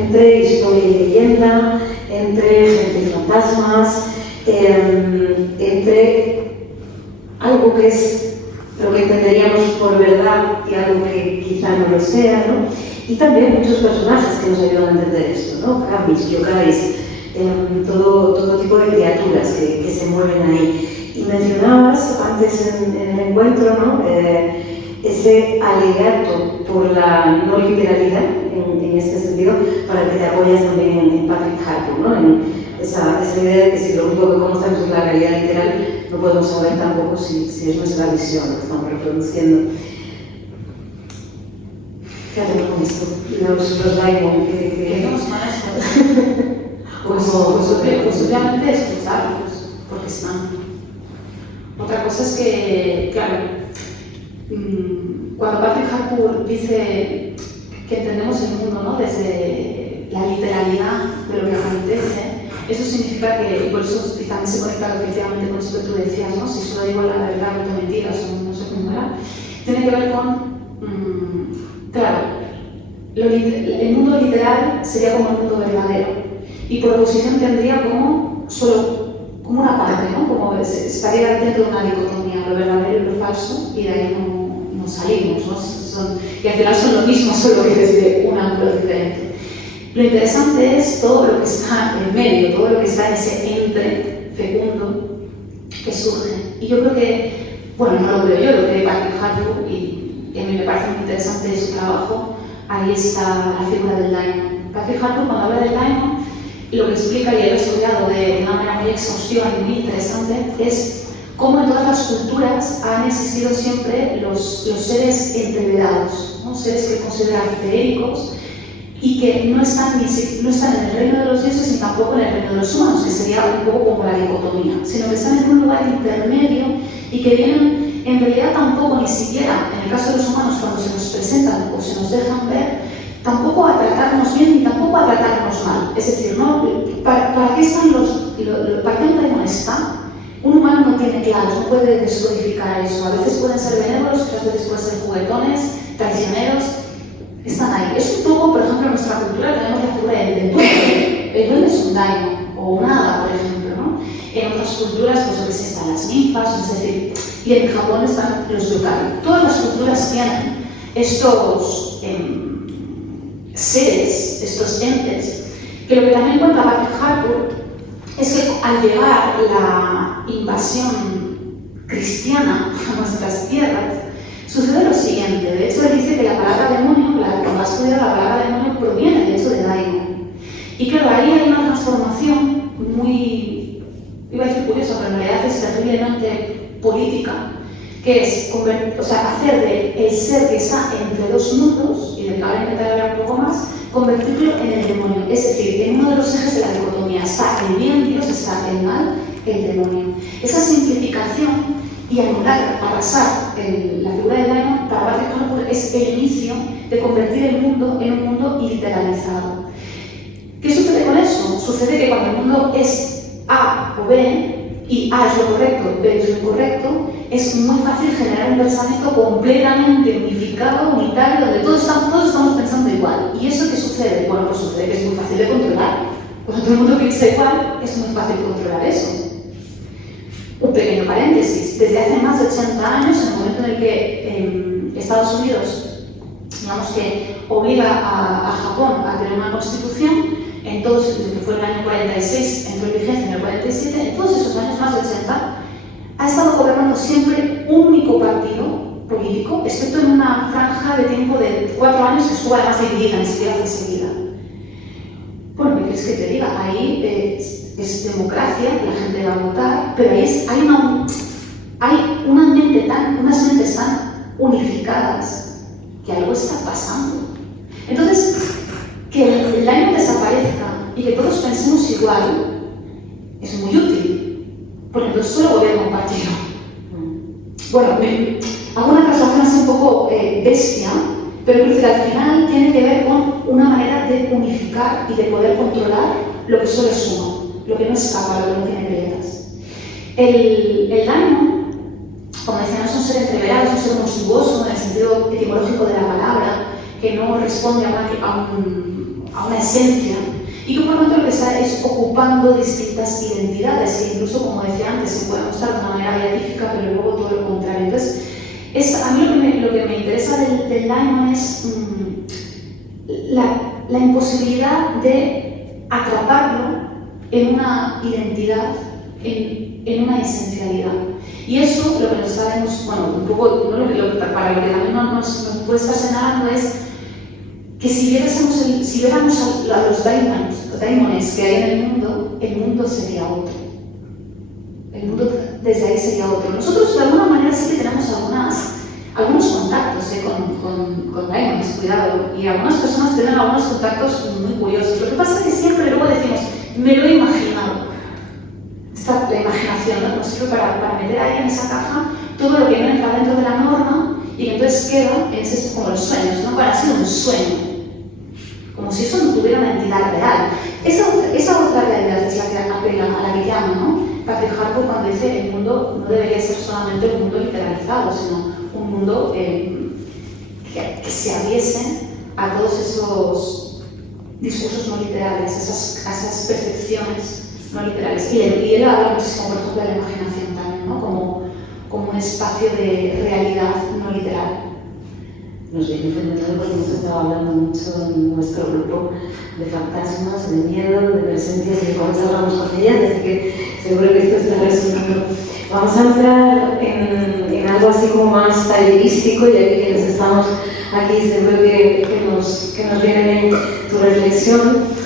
entre historia y leyenda, entre gente y fantasmas, entre algo que es lo que entenderíamos por verdad y algo que quizá no lo sea, ¿no? Y también muchos personajes que nos ayudan a entender esto, ¿no? Kamis, yokais, todo tipo de criaturas que se mueven ahí. Y mencionabas antes en el encuentro, ¿no? Ese alegato por la no literalidad, en este sentido, para que te apoyas también en Patrick Harpur, ¿no? En esa idea de que si lo único que conocemos es la realidad literal, no podemos saber tampoco si es nuestra visión lo que estamos reproduciendo. ¿Qué hacemos con esto? Los daimon, ¿Qué hacemos con esto? Pues obviamente escucharlos, porque están. Otra cosa es que, claro, cuando Patrick Harpur dice que entendemos el mundo, ¿no? Desde la literalidad de lo que acontece, eso significa que, y por eso también se conecta efectivamente con eso que tú decías, ¿no? Si solo digo la verdad, no te mentiras, o no sé cómo era, tiene que ver con, claro, el mundo literal sería como el mundo verdadero, y por oposición tendría como una parte, ¿no? Como estaría dentro de una dicotomía, lo verdadero y lo falso, y de ahí no salimos, ¿no? Y al final son lo mismo, solo que desde un ángulo diferente. Lo interesante es todo lo que está en medio, todo lo que está en ese entre fecundo que surge. Y yo creo que, bueno, no lo veo yo, lo cree Patrick Harpur, y a mí me parece muy interesante su trabajo. Ahí está la figura del daimon. Patrick Harpur, cuando habla del daimon, lo que explica, y él ha estudiado de una manera muy exhaustiva y muy interesante, es cómo en todas las culturas han existido siempre los seres entreverados, ¿no? Seres que consideran feéricos y que no están en el reino de los dioses ni tampoco en el reino de los humanos, que sería un poco como la dicotomía, sino que están en un lugar intermedio y que vienen en realidad tampoco ni siquiera, en el caso de los humanos, cuando se nos presentan o se nos dejan ver, tampoco a tratarnos bien ni tampoco a tratarnos mal. Es decir, ¿no? ¿Para qué están para qué un daimon está? Un humano no tiene claros, no puede descodificar eso. A veces pueden ser benévolos, otras veces pueden ser juguetones, traicioneros. Están ahí. Es un poco, por ejemplo, en nuestra cultura tenemos la figura del duende. El duende es un daimon, o un hada, por ejemplo, ¿no? En otras culturas, pues a veces están las ninfas, es decir, y en Japón están los yokai. Todas las culturas tienen estos seres, estos entes, que lo que también cuenta Patrick Harpur es que al llegar la invasión cristiana a nuestras tierras, sucede lo siguiente. De hecho, él dice que la palabra demonio, cuando ha estudiado la palabra demonio, proviene de hecho de daimon. Y claro, ahí hay una transformación muy iba a decir curiosa, pero en realidad es terriblemente política, que es hacer del ser que está entre dos mundos, y de que ahora intentaré hablar un poco más, convertirlo en el demonio. Es decir, en uno de los ejes de la dicotomía está el bien, Dios, está el mal, el demonio. Esa simplificación y anular, arrasar la figura del daimon para Patrick Harpur es el inicio de convertir el mundo en un mundo literalizado. ¿Qué sucede con eso? Sucede que cuando el mundo es A o B, y A es lo correcto, B es lo incorrecto, es muy fácil generar un pensamiento completamente unificado, unitario, donde todos estamos pensando igual. ¿Y eso qué sucede? Bueno, pues sucede que es muy fácil de controlar. Cuando todo el mundo piensa igual, es muy fácil controlar eso. Un pequeño paréntesis. Desde hace más de 80 años, en el momento en el que Estados Unidos, digamos que obliga a Japón a tener una constitución, en todos, desde que fue en el año 46, entró en vigencia en el 47, en todos esos años, más de 80, ha estado gobernando siempre un único partido político, excepto en una franja de tiempo de 4 años que estuvo además dividida, ni siquiera fue seguida. Bueno, ¿qué quieres que te diga? Ahí es democracia, la gente va a votar, pero ahí hay unas mentes tan unificadas que algo está pasando. Entonces, que el daimon desaparezca y que todos pensemos igual es muy útil, porque entonces solo gobierna un partido. Bueno, hago una traslación así un poco bestia, pero creo que al final tiene que ver con una manera de unificar y de poder controlar lo que solo es uno, lo que no escapa, lo que no tiene grietas. El daimon, como decía, no es un ser entreverado, es un ser monstruoso en el sentido etimológico de la palabra, que no responde a una esencia, y que por lo tanto lo que está es ocupando distintas identidades, que incluso, como decía antes, se puede mostrar de una manera beatífica, pero luego todo lo contrario. Entonces, a mí lo que me interesa del daimon es la imposibilidad de atraparlo en una identidad, en una esencialidad. Y eso lo que nos sabemos, bueno, un poco, para lo que también nos puede estar señalando es que si viéramos a los daimones que hay en el mundo sería otro. El mundo desde ahí sería otro. Nosotros de alguna manera sí que tenemos algunos contactos con daimones, cuidado, y algunas personas tienen algunos contactos muy curiosos. Lo que pasa es que siempre luego decimos, me lo he imaginado. La imaginación, ¿no? Nos sirve para meter ahí en esa caja todo lo que no entra dentro de la norma y que entonces queda, es como los sueños, ¿no? Para ser un sueño. Como si eso no tuviera una entidad real. Esa otra realidad es la que a la que llama, ¿no? Patrick Harpur cuando dice el mundo no debería ser solamente un mundo literalizado, sino un mundo que se abriese a todos esos discursos no literales, a esas percepciones no literales. Y él habla muchísimo, por ejemplo, de la imaginación también, ¿no? Como un espacio de realidad no literal. Nos viene fenomenal porque hemos estado hablando mucho en nuestro grupo de fantasmas, de miedo, de presencias y de cómo hablamos con ellas, así que seguro que esto está resonando. Vamos a entrar en algo así como más tallerístico, ya que quienes estamos aquí seguro que nos viene bien tu reflexión.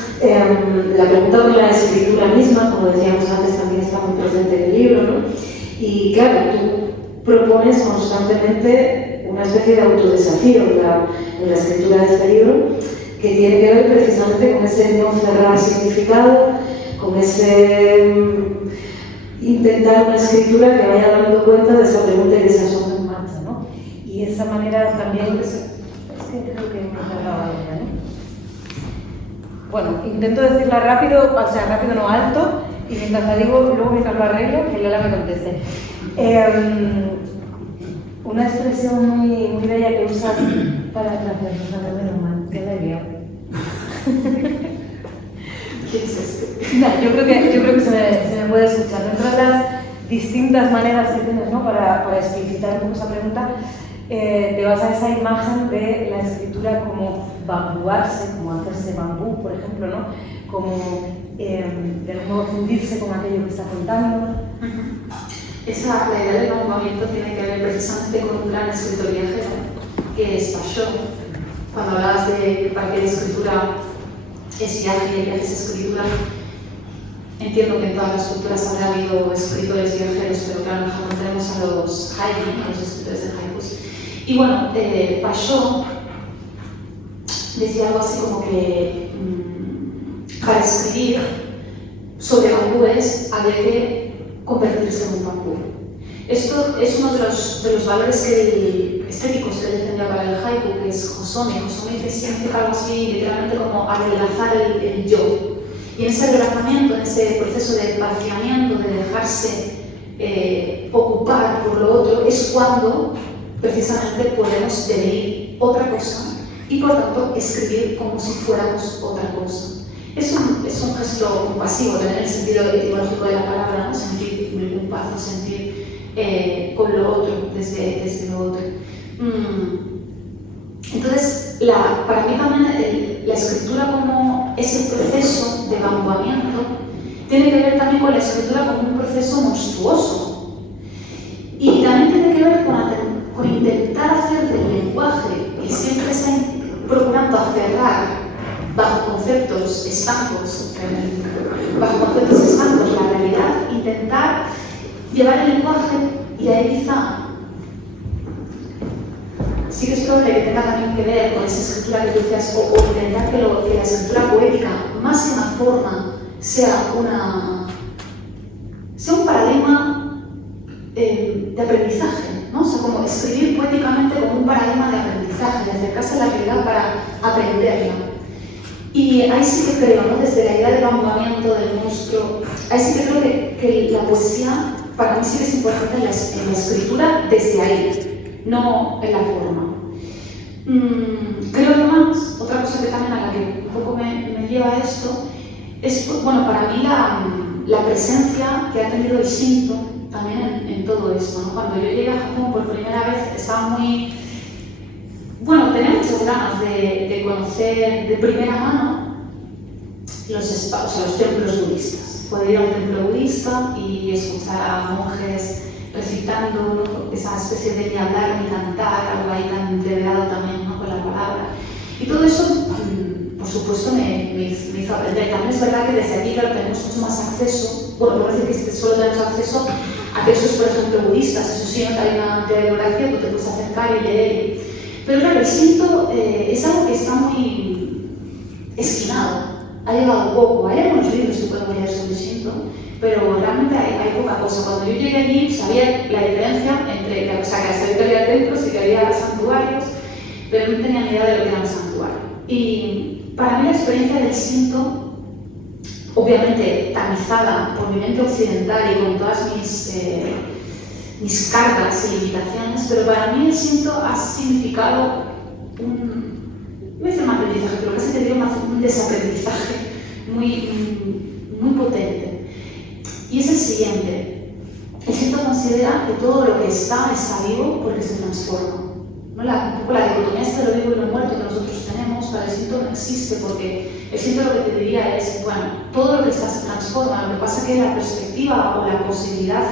La pregunta por la escritura misma, como decíamos antes, también está muy presente en el libro, ¿no? Y claro, tú propones constantemente una especie de autodesafío en la escritura de este libro, que tiene que ver precisamente con ese no cerrar significado, con ese intentar una escritura que vaya dando cuenta de esa pregunta y de esa sombra en marcha, ¿no? Y esa manera también, es que creo que me acababa ella, ¿no? Bueno, intento decirla rápido, o sea, rápido no alto, y mientras la digo, luego mientras lo arreglo, que Lola me conteste. Una expresión muy bella que usas para gracias, menos mal, que la he liado. ¿Qué es esto? No, yo creo que se me puede escuchar. Dentro de las distintas maneras que tienes, ¿no? para explicitar un poco esa pregunta, te vas a esa imagen de la escritura como bambuarse, como hacerse bambú, por ejemplo, ¿no? Como de algún modo fundirse con aquello que está contando. La idea del bambuamiento tiene que ver precisamente con un gran escritor viajero, que es Basho. Cuando hablabas de para qué la escritura es viaje y el viaje es escritura, Entiendo que en todas las culturas habrá habido escritores viajeros, pero claro, en Japón tenemos a los haiku, a los escritores de haikus. Y bueno, Basho decía algo así como que para escribir sobre bambúes había que convertirse en un bambú. Esto es uno de los valores estéticos que defendía para el haiku, que es Hosomi. Hosomi significa algo así, literalmente como adelgazar el yo. Y en ese adelgazamiento, en ese proceso de vaciamiento, de dejarse ocupar por lo otro, es cuando precisamente podemos devenir otra cosa y por tanto escribir como si fuéramos otra cosa. Es un gesto compasivo, tener el sentido etimológico de la palabra, ¿no? Sentir un paso, sentir con lo otro, desde lo otro. Entonces, para mí también la escritura como ese proceso de bambuamiento tiene que ver también con la escritura como un proceso monstruoso. Y también tiene que ver con intentar hacer del lenguaje que siempre está procurando aferrar bajo conceptos estancos, la realidad, intentar llevar el lenguaje y ahí quizá sí que es probable que tenga también que ver con esa escritura que tú decías, o intentar que la escritura poética, más en la forma, sea un paradigma de aprendizaje, ¿no? O sea, como escribir poéticamente como un paradigma de aprendizaje, de acercarse a la realidad para aprenderla. Y ahí sí que creo, ¿no? Desde la idea del bambuamiento, del monstruo, ahí sí que creo que la poesía para mí sí que es importante en la escritura desde ahí, no en la forma. Creo además, otra cosa que también a la que un poco me lleva a esto, es, bueno, para mí la presencia que ha tenido el Shinto también en todo esto, ¿no? Cuando yo llegué a Japón por primera vez estaba muy... Bueno, tenía muchas ganas de conocer de primera mano los templos budistas. Poder ir a un templo budista y escuchar a monjes recitando esa especie de ni hablar ni cantar, algo ahí tan entreverado también, ¿no? Con la palabra. Y todo eso, por supuesto, me hizo aprender. También es verdad que desde aquí, claro, tenemos mucho más acceso, bueno, por decir que solo tenemos acceso a textos, por ejemplo, budistas. Eso sí, no hay una bibliografía, tú te puedes acercar y leer. Pero claro, el Shinto es algo que está muy esquinado. Ha llegado poco. Hay algunos libros que podemos leer sobre el Shinto, pero realmente hay poca cosa. Cuando yo llegué allí sabía la diferencia entre, o sea, que sabía que había templos y que había santuarios, pero no tenía ni idea de lo que era un santuario. Y para mí la experiencia del Shinto, obviamente tamizada por mi mente occidental y con todas mis cargas y limitaciones, pero para mí el Shinto ha significado no es un aprendizaje, pero casi te diría un desaprendizaje muy potente. Y es el siguiente: el Shinto considera que todo lo que está vivo porque se transforma. ¿No? Un poco la dicotomía de lo vivo y lo muerto que nosotros tenemos, para el Shinto no existe, porque el Shinto lo que te diría es, bueno, todo lo que está se transforma, lo que pasa es que la perspectiva o la posibilidad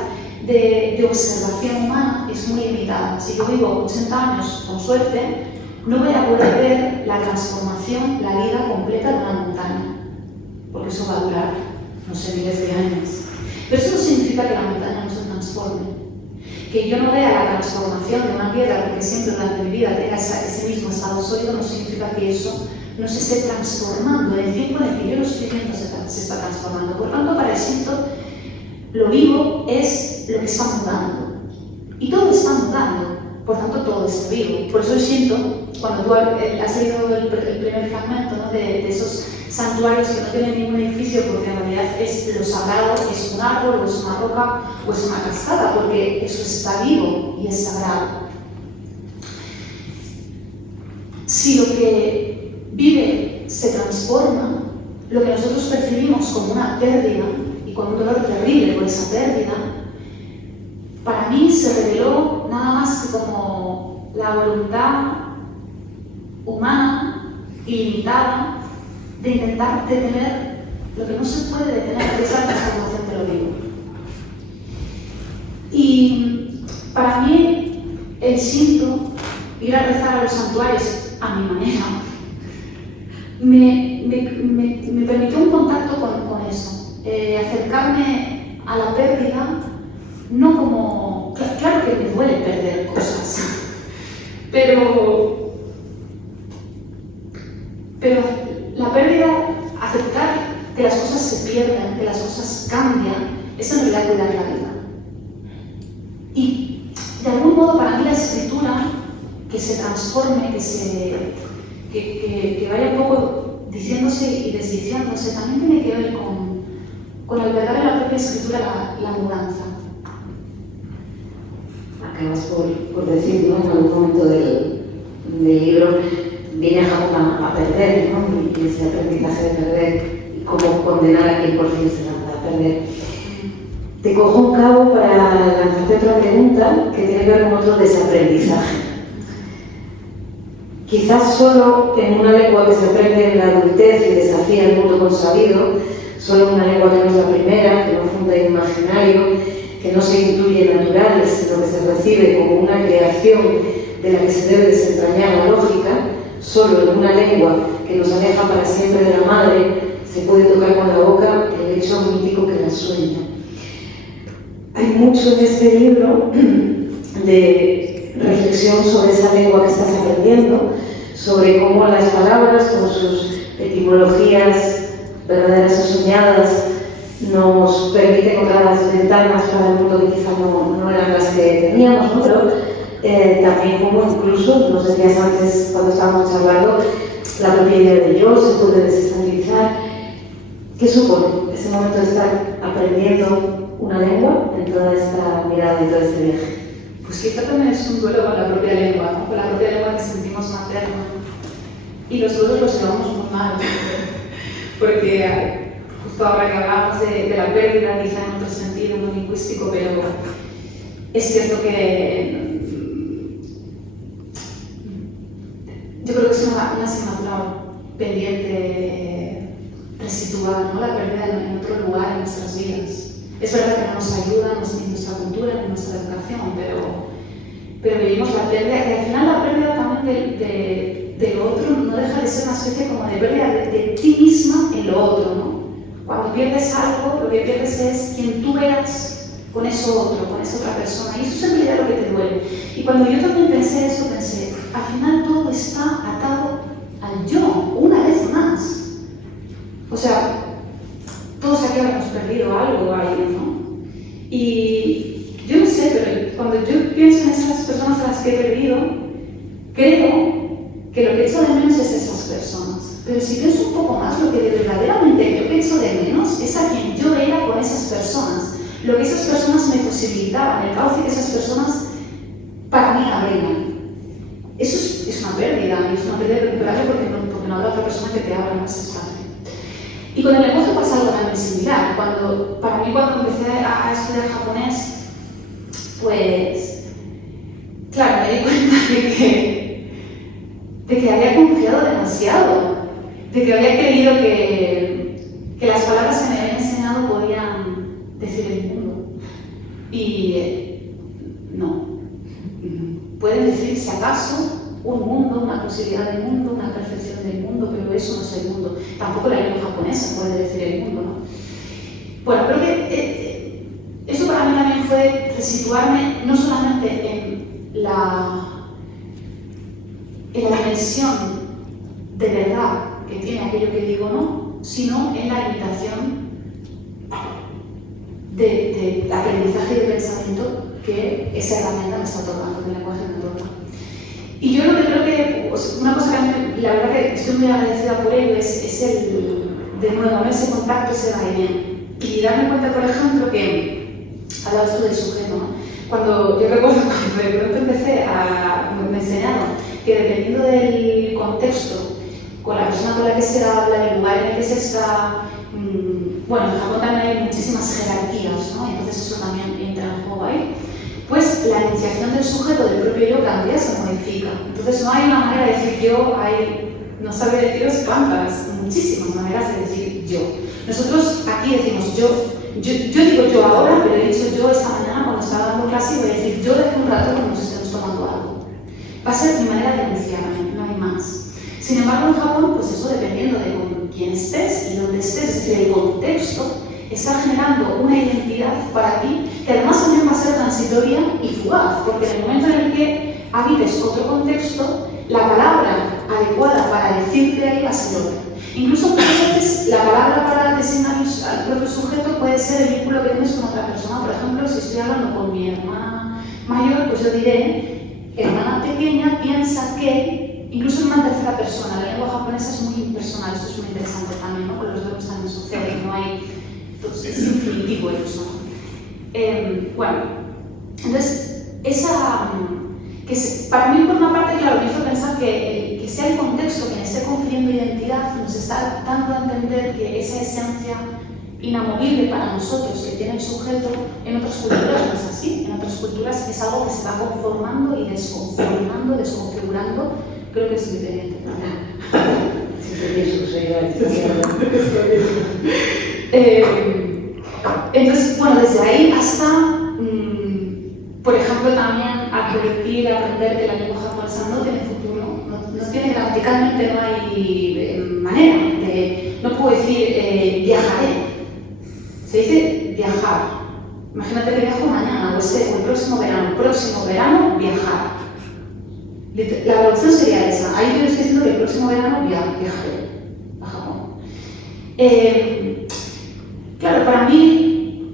de observación humana es muy limitada. Si yo vivo 80 años, con suerte, no voy a poder ver la transformación, la vida completa de una montaña, porque eso va a durar, no sé, miles de años. Pero eso no significa que la montaña no se transforme. Que yo no vea la transformación de una piedra porque siempre durante mi vida tenga ese mismo estado sólido, no significa que eso no se esté transformando en el tiempo en el que yo lo estoy viendo se está transformando. Por tanto, para el Shinto, lo vivo es lo que está mudando. Y todo está mudando, por tanto todo está vivo. Por eso el Shinto, cuando tú has leído el primer fragmento, ¿no? de esos santuarios que no tienen ningún edificio, porque en realidad lo sagrado es un árbol, o es una roca, o es una cascada, porque eso está vivo y es sagrado. Si lo que vive se transforma, lo que nosotros percibimos como una pérdida, y con un dolor terrible por esa pérdida, para mí se reveló nada más que como la voluntad humana, ilimitada, de intentar detener lo que no se puede detener, que es la transformación de lo vivo. Y para mí, el Shinto, ir a rezar a los santuarios a mi manera, me permitió un contacto con eso. acercarme a la pérdida no como... Claro que me duele perder cosas, pero la pérdida, aceptar que las cosas se pierden, que las cosas cambian, es en realidad cuidar la vida. Y de algún modo para mí la escritura, que se transforme, que vaya un poco diciéndose y desdiciéndose, también tiene que ver con albergar en la propia escritura la mudanza. Acabas por decir, ¿no? En algún momento del libro, viene a Japón a perder, ¿no? Y ese aprendizaje de perder, y cómo condenar a quien por fin se lanza a perder. Te cojo un cabo para lanzarte otra pregunta que tiene que ver con otro desaprendizaje. Quizás solo en una lengua que se aprende en la adultez y desafía el mundo consabido, solo en una lengua que no es la primera, que no funda el imaginario, que no se intuye natural, sino que se recibe como una creación de la que se debe desentrañar la lógica, solo en una lengua que nos aleja para siempre de la madre, se puede tocar con la boca el hecho mítico que la sueña. Hay mucho en este libro de reflexión sobre esa lengua que estás aprendiendo, sobre cómo las palabras, con sus etimologías verdaderas o soñadas, nos permite encontrar las ventanas para el mundo que quizá no eran las que teníamos, ¿no? Pero también como incluso, nos decías antes cuando estábamos charlando, la propia idea de yo se puede desestabilizar. ¿Qué supone ese momento de estar aprendiendo una lengua en toda esta mirada y todo este viaje? Pues quizá también es un duelo con la propia lengua, ¿no? Con la propia lengua que sentimos materna. Y los duelos los llevamos muy mal, porque justo ahora que hablamos de la pérdida, quizá en otro sentido, no lingüístico, pero es cierto que yo creo que es una asignatura pendiente resituar, ¿no? La pérdida en otro lugar en nuestras vidas. Es verdad que no nos ayuda en nuestra cultura, en nuestra educación, pero vivimos la pérdida, que al final la pérdida también del otro no deja de ser una especie como de pérdida de ti misma en lo otro, ¿no? Cuando pierdes algo, lo que pierdes es quien tú eras con eso otro, con esa otra persona, y eso es en realidad lo que te duele. Y cuando yo también pensé eso, pensé, al final todo está atado al yo, una vez más. O sea, todos aquí habíamos perdido algo ahí, ¿no? Y yo no sé, pero cuando yo pienso en esas personas a las que he perdido, creo que lo que echo de menos es esas personas. Pero si pienso un poco más, lo que verdaderamente yo echo de menos es a quien yo era con esas personas. Lo que esas personas me posibilitaban, el cauce que esas personas para mí abrían. Eso es una pérdida, y es una pérdida recuperable porque no habrá otra persona que te abra en ese espacio. Y con el lenguaje pasa algo también similar. Para mí, cuando empecé a estudiar japonés, pues, claro, me di cuenta de que había confiado demasiado, de que había creído que las palabras que me habían enseñado podían decir el mundo. Y no. Pueden decir, si acaso, un mundo, una posibilidad de mundo, una percepción del mundo, pero eso no es el mundo. Tampoco la lengua japonesa puede decir el mundo, ¿no? Bueno, creo que eso para mí también fue resituarme no solamente en la dimensión de verdad que tiene aquello que digo no, sino en la limitación de aprendizaje y de pensamiento que esa herramienta me está otorgando, que el lenguaje me otorga. Y yo lo que creo que, pues, una cosa que a mí, la verdad que estoy muy agradecida por ello, es de nuevo, ¿no? Ese contacto, ese vaivén. Y darme cuenta, por ejemplo, que hablabas tú del sujeto, ¿no? Yo recuerdo cuando de pronto me enseñaron que dependiendo del contexto, con la persona con la que se habla, el lugar en el que se está, bueno, en Japón también hay muchísimas jerarquías, ¿no? Entonces eso también entra en juego ahí. Pues la enunciación del sujeto del propio yo cambia, se modifica. Entonces no hay una manera de decir yo, no sabe deciros cuántas, muchísimas maneras de decir yo. Nosotros aquí decimos yo digo yo ahora, pero he dicho yo esta mañana cuando estaba dando clase y voy a decir yo desde un rato cuando nos estemos tomando algo. Va a ser mi manera de enunciarme, no hay más. Sin embargo, en Japón, pues eso dependiendo de con quién estés y dónde estés, es decir, el contexto, está generando una identidad para ti que además también va a ser transitoria y fugaz, porque en el momento en el que habites otro contexto, la palabra adecuada para decirte ahí va a ser otra. Incluso muchas veces la palabra para designar al propio sujeto puede ser el vínculo que tienes con otra persona. Por ejemplo, si estoy hablando con mi hermana mayor, pues yo diré, hermana pequeña piensa que, incluso en una tercera persona, la lengua japonesa es muy impersonal, esto es muy interesante también, ¿no? Con los verbos también sucede, no hay, entonces, es infinitivo el uso. Bueno, entonces, para mí, por una parte, claro, me hizo pensar que sea el contexto que me esté confiriendo identidad, nos está dando a entender que esa esencia inamovible para nosotros que tiene el sujeto, en otras culturas no es así. En otras culturas es algo que se va conformando y desconformando, desconfigurando. Creo que es diferente. Entonces, bueno, desde ahí hasta, por ejemplo, también advertir, aprender que la lengua japonesa no tiene futuro, no tiene gramaticalmente, no hay manera de, no puedo decir viajaré, se dice viajar. Imagínate que viajo mañana o el próximo verano viajar. La traducción sería esa, ahí yo estoy diciendo que el próximo verano viajaré a Japón. Claro, para mí,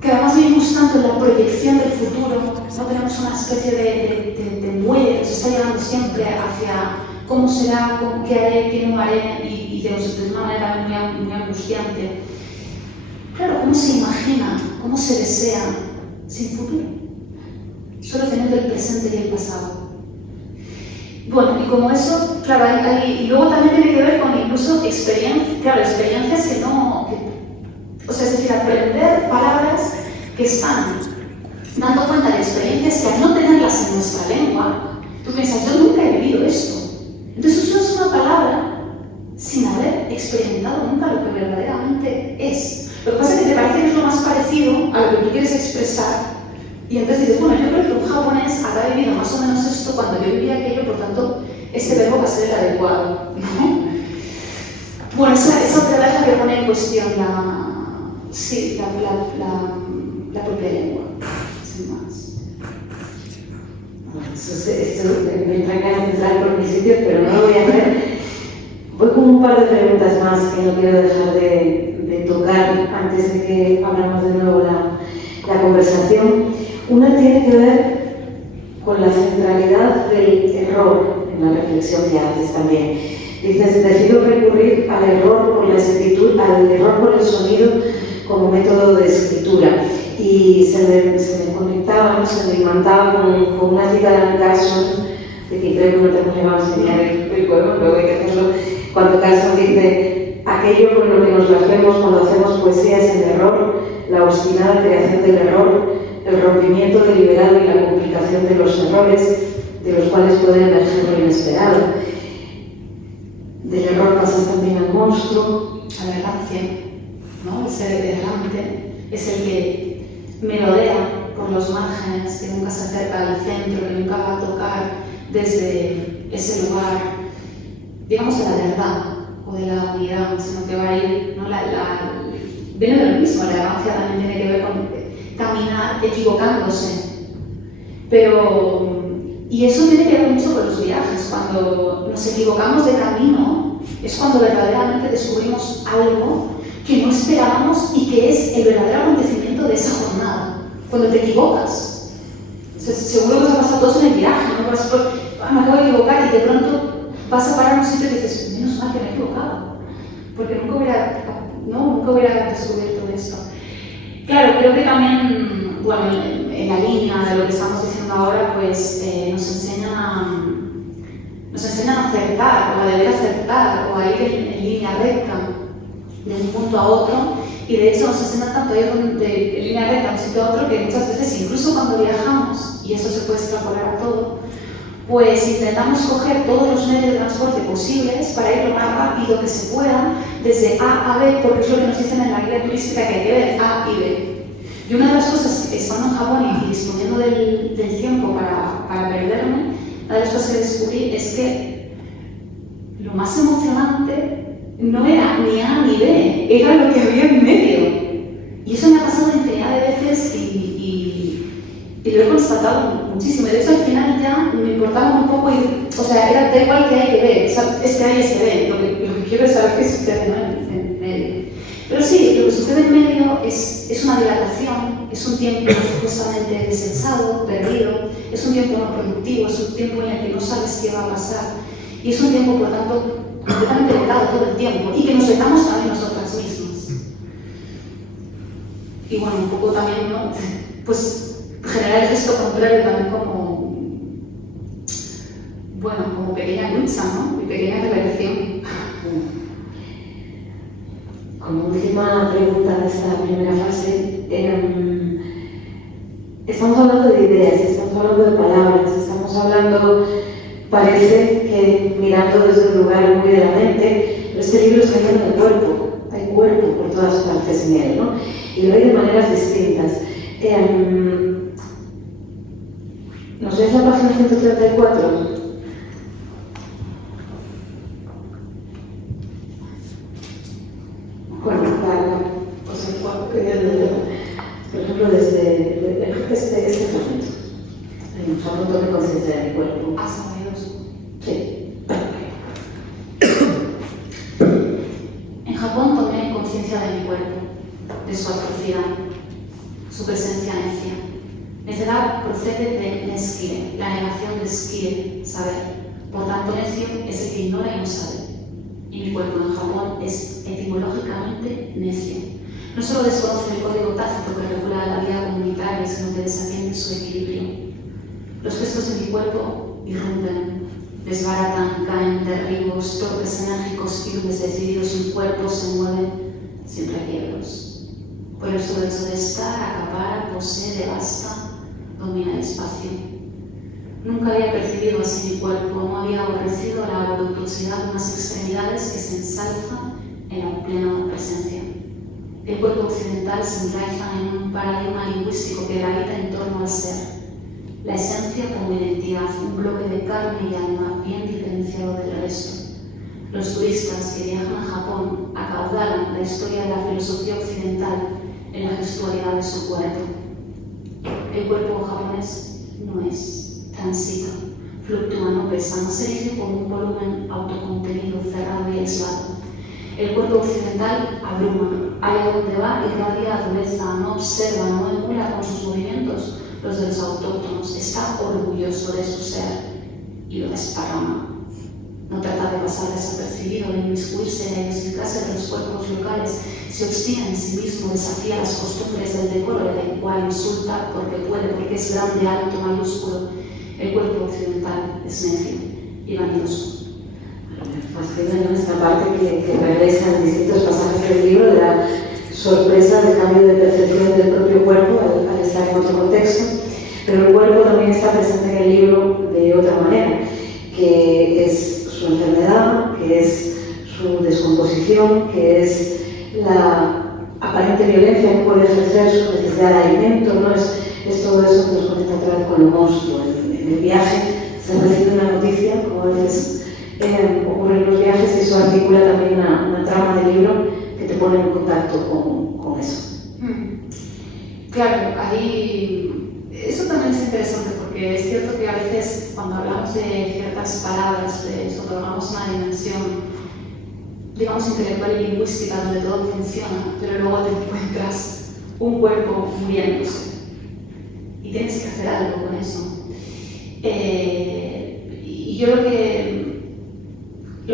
que además vivimos tanto en la proyección del futuro, no tenemos una especie de muelle que se está llevando siempre hacia cómo será, qué haré, qué no haré, y de una manera muy angustiante. Claro, ¿cómo se imagina, cómo se desea sin futuro? Solo teniendo el presente y el pasado. Bueno, y como eso, claro, y luego también tiene que ver con incluso experiencias que no... o sea, es decir, aprender palabras que están dando cuenta de experiencias que al no tenerlas en nuestra lengua, tú piensas, yo nunca he vivido esto. Entonces eso es una palabra sin haber experimentado nunca lo que verdaderamente es. Lo que pasa es que te parece que es lo más parecido a lo que tú quieres expresar, y entonces dices, bueno, yo creo que un japonés habrá vivido más o menos esto cuando yo vivía aquello, por tanto, este verbo va a ser el adecuado, ¿no? Bueno, esa otra vez la que pone en cuestión la propia lengua, sin más. Bueno, esto me entra ganas de entrar por mis sitios, pero no lo voy a hacer. Voy con un par de preguntas más que no quiero dejar de tocar antes de que abramos de nuevo la conversación. Una tiene que ver con la centralidad del error en la reflexión que haces también. Dices, decido recurrir al error por la escritura, al error por el sonido como método de escritura. Y se me conectaba, ¿no? Se me imantaba con una cita de Anne Carson, de que creo que no te hemos llevado a enseñar el poema, pero hay que hacerlo. Cuando Carson dice, aquello con lo que nos blasfemos cuando hacemos poesía es el error, la obstinada creación del error, el rompimiento deliberado y la complicación de los errores, de los cuales puede emerger lo inesperado. Del error pasas también al monstruo, al errante, ¿no? Ese errante es el que melodea por los márgenes, que nunca se acerca al centro, que nunca va a tocar desde ese lugar, digamos, de la verdad o de la unidad, sino que va a ir, ¿no? Viene de lo mismo, la elegancia también tiene que ver con caminar equivocándose. Y eso tiene que ver mucho con los viajes. Cuando nos equivocamos de camino es cuando verdaderamente descubrimos algo que no esperábamos y que es el verdadero acontecimiento de esa jornada. Cuando te equivocas. Seguro que os ha pasado a todos en el viaje, ¿no? Me acabo de equivocar y de pronto vas a parar en un sitio y dices, menos mal que me he equivocado, porque nunca hubiera descubierto esto. Claro, creo que también, bueno, en la línea de lo que estamos diciendo ahora, pues nos enseñan a acertar, o a deber acertar, o a ir en línea recta de un punto a otro, y de hecho nos enseñan tanto a ir de línea recta de un sitio a otro que muchas veces, incluso cuando viajamos, y eso se puede extrapolar a todo, pues intentamos coger todos los medios de transporte posibles para ir lo más rápido que se pueda, desde A a B, porque es lo que nos dicen en la guía turística que hay que ver A y B. Y una de las cosas que estando en Japón y disponiendo del tiempo para perderme, una de las cosas que descubrí es que lo más emocionante no era ni A ni B, era lo que había en medio. Y eso me ha pasado infinidad de veces y lo he constatado muchísimo. De hecho, al final ya me importaba un poco ir, o sea, da igual que hay que ver, es que hay que ver. Lo que quiero es saber qué sucede, ¿no? en medio. Pero sí, lo que sucede en medio es una dilatación, es un tiempo supuestamente desechado, perdido, es un tiempo no productivo, es un tiempo en el que no sabes qué va a pasar. Y es un tiempo, por tanto, completamente vetado todo el tiempo y que nos vetamos también nosotras mismas. Y bueno, un poco también, ¿no? Pues generar el gesto contrario también como, bueno, como pequeña lucha, ¿no? Y pequeña revelación. Como última pregunta de esta primera fase, estamos hablando de ideas, estamos hablando de palabras, estamos hablando, parece que mirando desde un lugar muy de la mente, pero este libro está lleno de cuerpo, hay cuerpo por todas partes en él, ¿no? Y lo hay de maneras distintas. ¿Nos ves la página 134? Bueno, por ejemplo, desde este fragmento. Hay un fragmento de conciencia de mi cuerpo. ¿Has oído? Sí. En Japón tomé conciencia de mi cuerpo, de su atrocidad, su presencia necia. Necedad procede de neskire, la negación de skire, saber. Por tanto, necio es el que ignora y no sabe. Y mi cuerpo en Japón es etimológicamente necio. No solo desconoce el código tácito que regula la vida comunitaria, sino que desatiende su equilibrio. Los gestos de mi cuerpo irrumpen, desbaratan, caen, derribos, torpes, enérgicos, firmes, decididos. Mi cuerpo se mueve sin requiebros. Por el solo hecho de estar, acapara, posee, devasta, domina el espacio. Nunca había percibido así mi cuerpo, no había aborrecido la voluptuosidad de unas extremidades que se ensalzan en la plena presencia. El cuerpo occidental se enraiza en un paradigma lingüístico que gravita en torno al ser. La esencia como identidad, un bloque de carne y alma bien diferenciado del resto. Los turistas que viajan a Japón acaudalan la historia de la filosofía occidental en la gestualidad de su cuerpo. El cuerpo japonés no es, transita, fluctúa, no pesa, no se erige como un volumen autocontenido, cerrado y aislado. El cuerpo occidental abruma, allá donde va irradia dureza, no observa, no emula con sus movimientos los de los autóctonos, está orgulloso de su ser y lo desparrama. No trata de pasar desapercibido, de inmiscuirse en la idiosincrasia de los cuerpos locales, se obstina en sí mismo, desafía las costumbres del decoro, le da igual, insulta porque puede, porque es grande, alto, mayúsculo. El cuerpo occidental es necio y vanidoso. Fascina en esta parte que regresa en distintos pasajes del libro de la sorpresa del cambio de percepción del propio cuerpo al estar en otro contexto, pero el cuerpo también está presente en el libro de otra manera, que es su enfermedad, que es su descomposición, que es la aparente violencia que puede ejercer su necesidad de alimento, ¿no? Es todo eso que nos conecta otra vez con lo monstruo. En el viaje se recibe una noticia, como a veces ocurre en los viajes, y eso articula también una trama del libro que te pone en contacto con eso. Claro, ahí eso también es interesante porque es cierto que a veces cuando hablamos de ciertas palabras les otorgamos una dimensión, digamos, intelectual y lingüística donde todo funciona, pero luego te encuentras un cuerpo muriéndose y tienes que hacer algo con eso. Y yo lo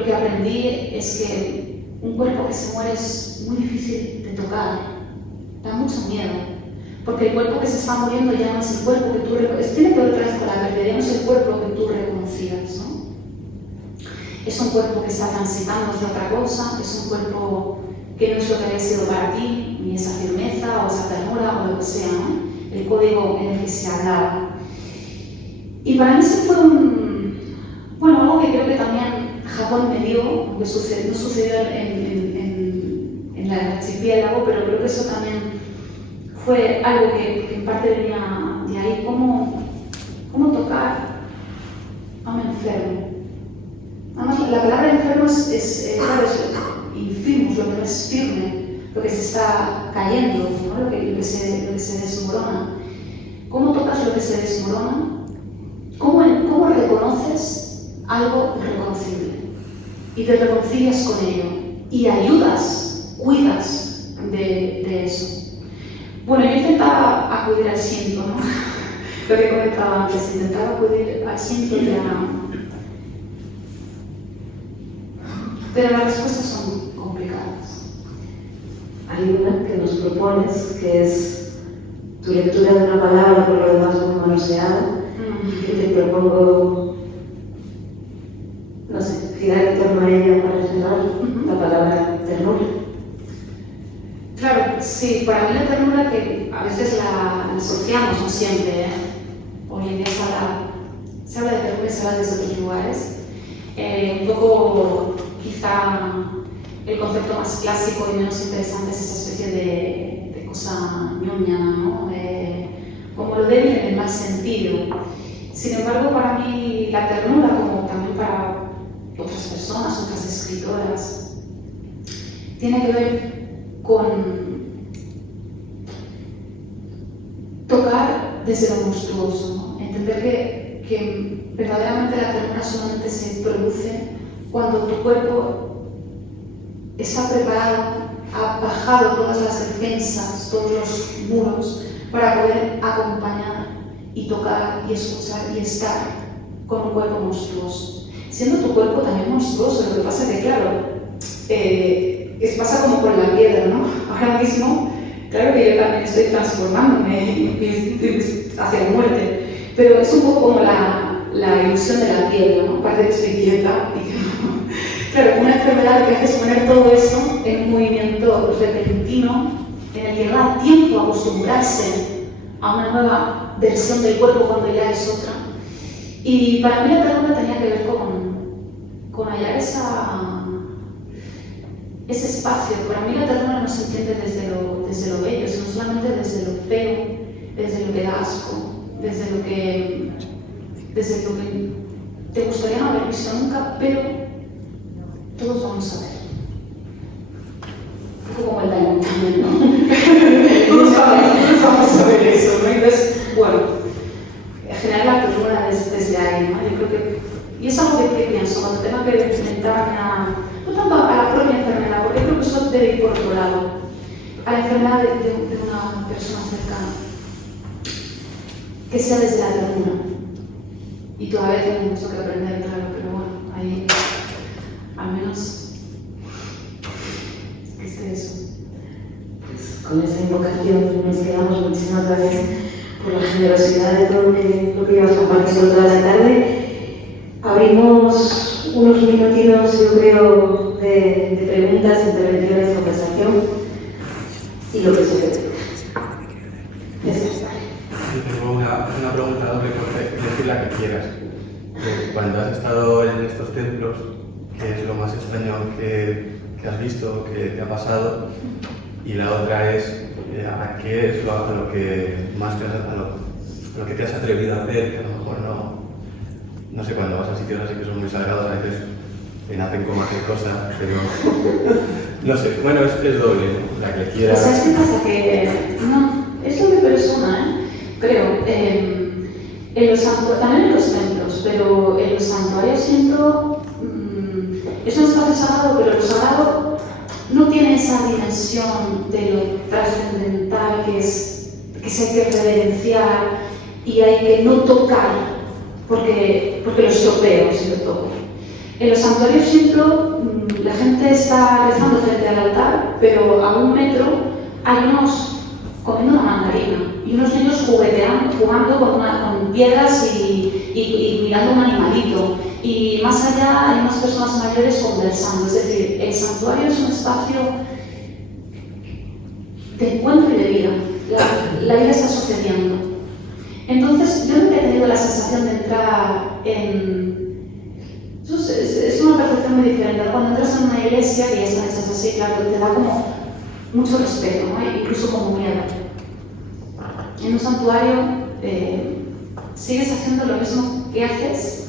que aprendí es que un cuerpo que se muere es muy difícil de tocar, da mucho miedo, porque el cuerpo que se está muriendo ya no es el cuerpo que tú reconocías, tiene que ver otra vez con la pérdida, ya no es el cuerpo que tú reconocías, ¿no? Es un cuerpo que está transitando hacia otra cosa, es un cuerpo que no es lo que había sido para ti, ni esa firmeza o esa ternura o lo que sea, ¿no? El código en el que se hablaba. Y para mí eso fue algo que creo que también Japón me dio, aunque no sucedió en el archipiélago, pero creo que eso también fue algo que en parte venía de ahí, cómo tocar a un enfermo. Además, la palabra enfermo es infirmus, lo que no es firme, lo que se está cayendo. ¿no? lo que se desmorona. ¿Cómo tocas lo que se desmorona? ¿Cómo reconoces algo irreconocible? Y te reconcilias con ello y ayudas, cuidas de eso. Bueno, yo intentaba acudir al Shinto, ¿no? Lo que comentaba antes, intentaba acudir al Shinto pero las respuestas son complicadas. Hay una que nos propones, que es tu lectura de una palabra por lo demás muy manoseada, que te propongo, no sé, girar en torno a ella para reflejar la palabra ternura. Claro, sí, para mí la ternura, que a veces la asociamos, no siempre, hoy en día se habla de ternura y se habla desde otros lugares. Un poco, quizá, el concepto más clásico y menos interesante es esa especie de cosa ñoña, ¿no? Como lo débil en el mal sentido. Sin embargo, para mí la ternura, como también para otras personas, otras escritoras, tiene que ver con tocar desde lo monstruoso, ¿no? Entender que verdaderamente la ternura solamente se produce cuando tu cuerpo está preparado, ha bajado todas las defensas, todos los muros para poder acompañar y tocar y escuchar y estar con un cuerpo monstruoso. Siendo tu cuerpo también monstruoso, lo que pasa es que, claro, pasa como con la piedra, ¿no? Ahora mismo, claro que yo también estoy transformándome hacia la muerte, pero es un poco como la ilusión de la piedra, ¿no? Parece que estoy quieta y que no. Claro, una enfermedad que hace poner todo eso en un movimiento repentino en el que no da tiempo a acostumbrarse a una nueva versión del cuerpo cuando ya es otra. Y para mí la ternura tenía que ver con hallar ese espacio. Para mí la ternura no se entiende desde lo bello, sino solamente desde lo feo, desde lo que da asco, desde lo que te gustaría no haber visto nunca, pero todos vamos a ver. Un poco como el daño también, ¿no? Todos vamos a ver eso, ¿no? Entonces, bueno, generar la ternura desde ahí, ¿no? Yo creo que, y es algo que pienso cuando tengo que enfrentarme no tanto a la propia enfermedad, porque creo que eso debe ir por otro lado, a la enfermedad de una persona cercana, que sea desde la ternura. Y todavía tengo mucho que aprender, claro, pero bueno, ahí al menos esté eso. Pues con esa invocación nos quedamos. Muchísimas gracias por la generosidad de todo lo que llevas compartiendo toda la tarde. Abrimos unos minutitos, yo creo, de preguntas, intervenciones, conversación y lo que se ve. Tengo una pregunta doble, puedes decir la que quieras. Cuando has estado en estos templos, ¿qué es lo más extraño que has visto, que te ha pasado? Y la otra es, ¿a qué es lo que más lo que te has atrevido a hacer? Que a lo mejor no sé, cuando vas a sitios así que son muy sagrados, a veces te nacen como hacer cosas, pero no sé, bueno, es doble, ¿no? La que quieras. ¿Sabes qué pasa? Que no, es lo de persona, creo. También en los templos, pero en los santuarios siento. Es un espacio sagrado, pero lo sagrado no tiene esa dimensión de lo trascendental que se hay que reverenciar y hay que no tocar porque lo estropeo si lo toco. En los santuarios siento la gente está rezando frente al altar, pero a 1 metro hay unos comiendo una mandarina y unos niños jugando con piedras y mirando un animalito. Y más allá hay unas personas mayores conversando. Es decir, el santuario es un espacio de encuentro y de vida. La vida está sucediendo. Entonces, yo nunca he tenido la sensación de entrar en... Es una percepción muy diferente. Cuando entras en una iglesia y están hechas así, claro, te da como mucho respeto, ¿no? Incluso como miedo. En un santuario sigues haciendo lo mismo que haces,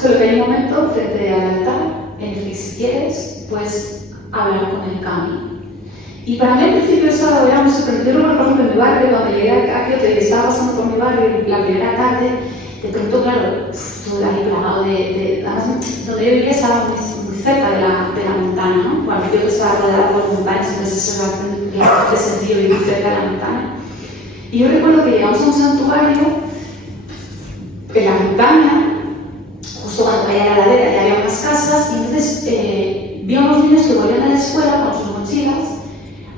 solo que hay un momento frente al altar en el que si quieres puedes hablar con el kami. Y para mí al principio eso era muy sorprendente. Yo recuerdo, por ejemplo, en mi barrio, cuando llegué a Kioto y estaba pasando por mi barrio la primera tarde, de pronto, claro, todo ahí plagado además, donde yo vivía estaba muy cerca de la montaña, ¿no? Cuando Kioto estaba rodeada por montañas, entonces eso era de sentido vivir cerca de la montaña. Y yo recuerdo que llegamos a un santuario en la montaña, justo cuando caía la ladera y había unas casas, y entonces vi a unos niños que volvían a la escuela con sus mochilas,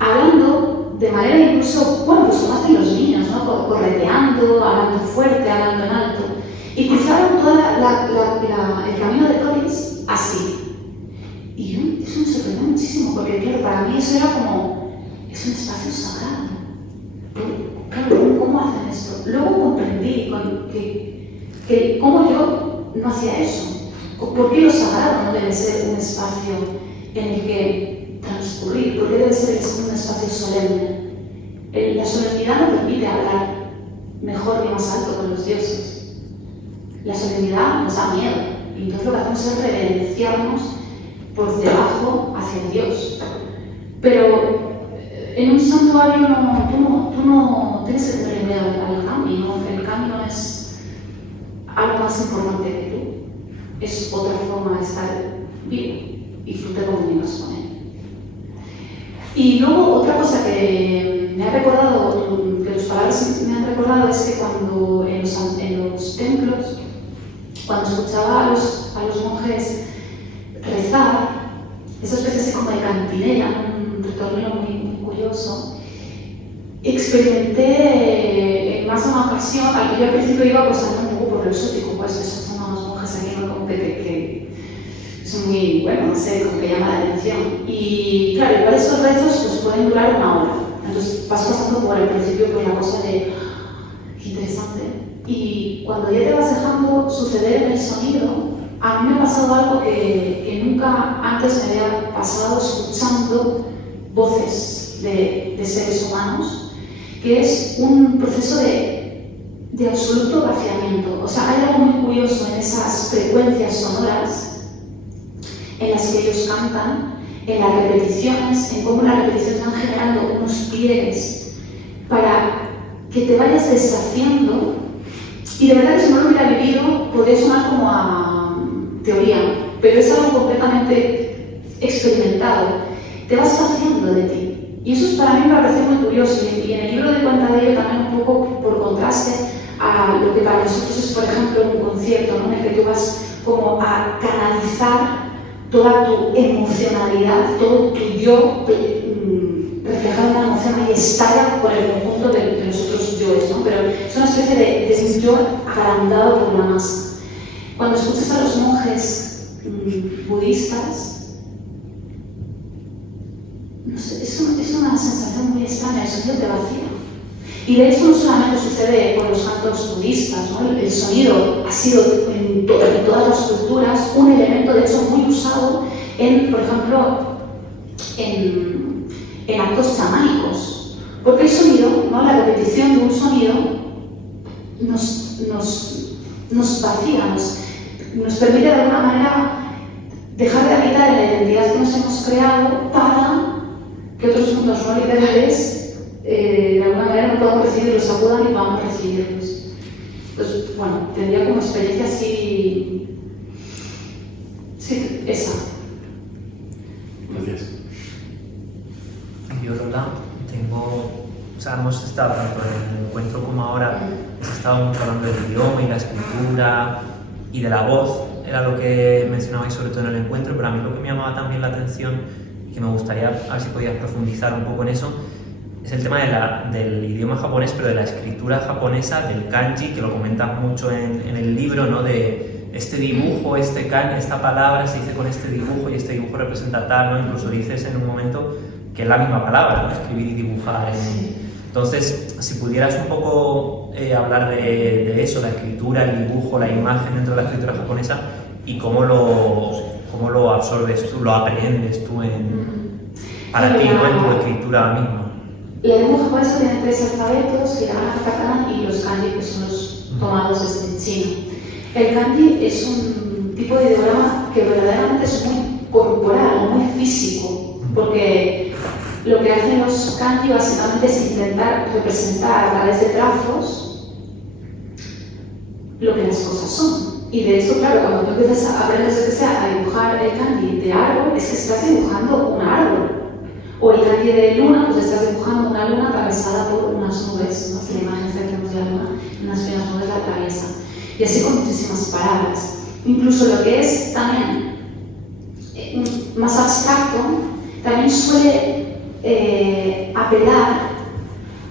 hablando de manera incluso, bueno, pues como hacen los niños, ¿no? Correteando, hablando fuerte, hablando en alto. Y cruzaron todo el camino de Torres así. Y yo, eso me sorprendió muchísimo, porque claro, para mí eso era como, es un espacio sagrado. Claro, ¿cómo hacen esto? Luego comprendí que cómo yo no hacía eso. ¿Por qué lo sagrado no debe ser un espacio en el que transcurrir? ¿Por qué debe ser un espacio solemne? La solemnidad no permite hablar mejor ni más alto con los dioses. La solemnidad nos da miedo, y entonces lo que hacemos es reverenciarnos por debajo hacia Dios. Pero en un santuario tú no tienes que tener miedo al kami, ¿no? El kami no es algo más importante que tú, es otra forma de estar vivo y disfrutar como vivas con él. Y luego otra cosa que me ha recordado, que tus palabras me han recordado, es que cuando en los templos, cuando escuchaba a los monjes rezar, esa especie como de cantinela, un retorno muy curioso, experimenté en más de una ocasión, al que yo al principio iba pues andando un poco por lo exótico, pues escuchando a unos monjes aquí, ¿no? Como que son muy, bueno, no sé, como que llama la atención. Y claro, igual esos rezos pues pueden durar una hora, entonces vas pasando por el principio pues la cosa de qué interesante. Y cuando ya te vas dejando suceder en el sonido, a mí me ha pasado algo que nunca antes me había pasado escuchando voces de seres humanos, que es un proceso de absoluto vaciamiento. O sea, hay algo muy curioso en esas frecuencias sonoras en las que ellos cantan, en las repeticiones, en cómo las repeticiones van generando unos pliegues para que te vayas deshaciendo. Y de verdad que si no lo hubiera vivido, podría sonar como a teoría, pero es algo completamente experimentado. Te vas vaciando de ti. Y eso para mí me parece muy curioso. Y en el libro de cuenta de ello también un poco por contraste a lo que para nosotros es, por ejemplo, un concierto, ¿no? En el que tú vas como a canalizar toda tu emocionalidad, todo tu yo reflejado en una emoción y estalla por el conjunto de los otros yoes, ¿no? Pero es una especie de yo agrandado por la masa. Cuando escuchas a los monjes budistas, no sé, es una sensación muy extraña, el sonido te vacía. Y de hecho no solamente sucede con los cantos budistas, ¿no? El sonido ha sido en todas las culturas un elemento de hecho muy usado en, por ejemplo, en actos chamánicos. Porque el sonido, ¿no? La repetición de un sonido nos vacía, nos permite de alguna manera dejar de habitar en la identidad que nos hemos creado para que otros mundos no literales de alguna manera no podamos recibirlos, sacudan y podamos recibirlos. Entonces, bueno, tendría como experiencia así. Sí, esa. Gracias. Yo, Lola, hemos estado tanto en el encuentro como ahora, hemos estado hablando del idioma y la escritura y de la voz, era lo que mencionabais sobre todo en el encuentro, pero a mí lo que me llamaba también la atención y que me gustaría a ver si podías profundizar un poco en eso, es el tema del idioma japonés, pero de la escritura japonesa, del kanji, que lo comentas mucho en el libro, ¿no? De este dibujo, esta palabra se dice con este dibujo y este dibujo representa tal, ¿no? Incluso dices en un momento que es la misma palabra, ¿no? Escribir y dibujar. Entonces, si pudieras un poco hablar de eso, la escritura, el dibujo, la imagen dentro de la escritura japonesa y cómo lo absorbes tú, lo aprendes tú para ti, ¿no? En tu escritura misma. La lengua japonesa tiene 3 alfabetos, hiragana, katakana y los kanji, que son los tomados desde China. El kanji es un tipo de ideograma que verdaderamente es muy corporal, muy físico, porque lo que hacen los kanji básicamente es intentar representar a través de trazos lo que las cosas son. Y de hecho, claro, cuando tú aprendes a dibujar el kanji de árbol, es que estás dibujando un árbol. O el kanji de luna, pues estás dibujando una luna atravesada por unas nubes, ¿no? Si la imagen que tenemos de la luna, unas pequeñas nubes la atraviesan. Y así con muchísimas palabras. Incluso lo que es también más abstracto, también suele apelar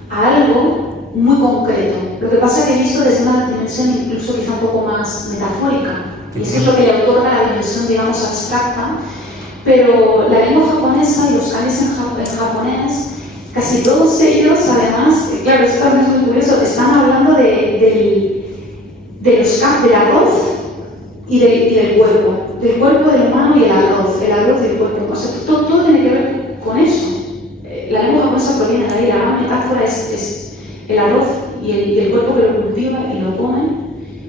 a algo muy concreto. Lo que pasa es que he visto desde una dimensión incluso quizá un poco más metafórica. Y eso es lo que le otorga la dimensión, digamos, abstracta. Pero la lengua japonesa y los kanjis en japonés, casi todos ellos, además, claro, esto también es muy curioso, están hablando del arroz y del cuerpo del humano y el arroz del cuerpo. O sea, todo tiene que ver con eso. La lengua japonesa proviene de ahí, la gran metáfora es el arroz y el cuerpo que lo cultiva y lo come,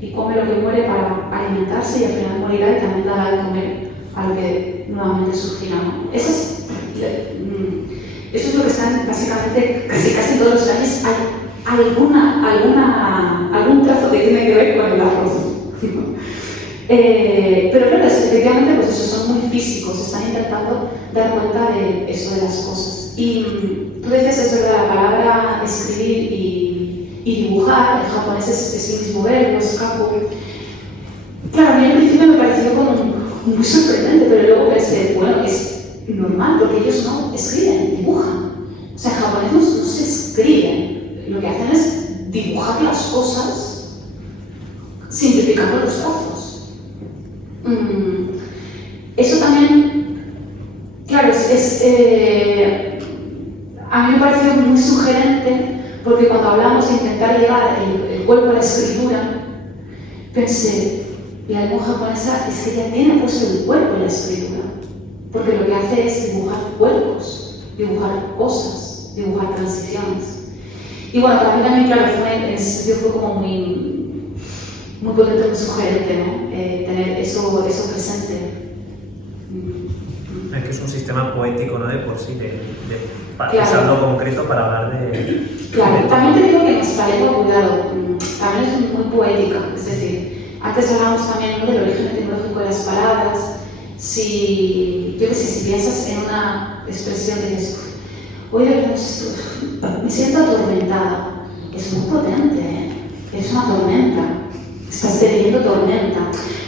y come lo que muere para alimentarse y al final morirá y también dará de comer a lo que nuevamente surgirá. Eso es lo que están básicamente casi todos los kanjis. Hay algún trazo que tiene que ver con el arroz. Pero claro, efectivamente, pues eso, son muy físicos, están intentando dar cuenta de eso de las cosas. Y tú decías eso de la palabra escribir y dibujar, en japonés es el mismo verbo, es kaku. Claro, a mí al principio me pareció como muy sorprendente, pero luego pensé, bueno, es normal, porque ellos no escriben, dibujan. O sea, en japonés no se escriben, lo que hacen es dibujar las cosas simplificando los trazos. Eso también, claro, a mí me pareció muy sugerente, porque cuando hablamos de intentar llevar el cuerpo a la escritura, pensé, la lengua japonesa es que ya tiene puesto el cuerpo en la escritura, porque lo que hace es dibujar cuerpos, dibujar cosas, dibujar transiciones. Y bueno, para mí también, claro, en ese sentido fue como muy potente, muy sugerente, ¿no? Tener eso presente. Es que es un sistema poético, ¿no? De por sí, Claro. Es algo concreto para hablar de... Claro, también te digo que nuestra lengua, cuidado, también es muy poética, es decir, antes hablábamos también, ¿no?, del origen etimológico de las palabras. Si piensas en una expresión de dices, oye, me siento atormentada, es muy potente, ¿eh? Es una tormenta, estás teniendo tormenta.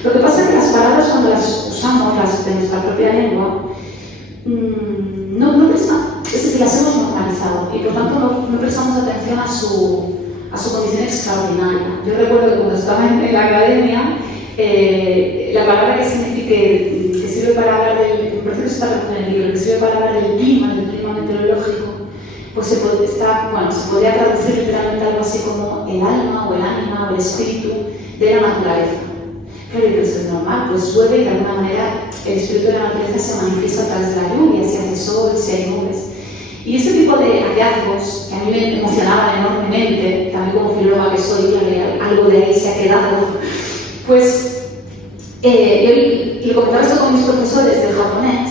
Lo que pasa es que las palabras, cuando las usamos, las de nuestra propia lengua, no prestamos, es decir, las hemos normalizado y por tanto no prestamos atención a su condición extraordinaria. Yo recuerdo que cuando estaba en la academia, la palabra que sirve para hablar del, por ejemplo, está en el libro, que sirve para hablar del clima meteorológico, pues se podría traducir literalmente algo así como el alma o el ánima o el espíritu de la naturaleza. Claro, y pues es normal, pues llueve y de alguna manera el espíritu de la naturaleza se manifiesta a través de la lluvia, si hace sol, si hay nubes. Y ese tipo de hallazgos que a mí me emocionaban enormemente, también como filóloga que soy, algo de ahí se ha quedado, pues yo le comentaba esto con mis profesores de japonés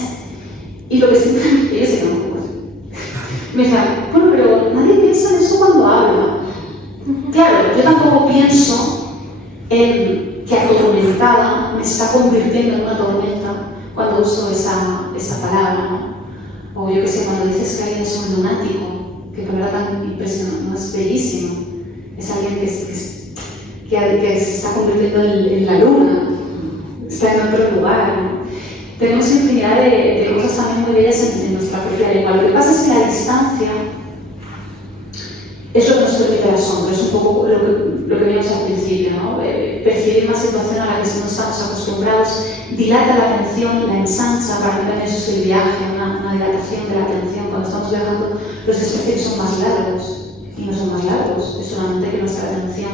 y lo que siempre ellos se quedan como me decían, bueno, pero nadie piensa en eso cuando habla. Claro, yo tampoco pienso en que atormentada me está convirtiendo en una tormenta cuando uso esa palabra, ¿no? O yo que sé, cuando dices que alguien es un lunático, que palabra tan impresionante, no es bellísimo, es alguien que se está convirtiendo en la luna, está en otro lugar, ¿no? Tenemos infinidad de cosas también muy bellas en nuestra propia lengua. Lo que pasa es que la distancia es lo que nos permite el asombro, es un poco lo que vimos al principio, ¿no? Percibir una situación a la que no estamos acostumbrados, dilata la atención, la ensancha, para mí también eso es el viaje, una dilatación de la atención. Cuando estamos viajando, los espacios son más largos, y no son más largos, es solamente que nuestra atención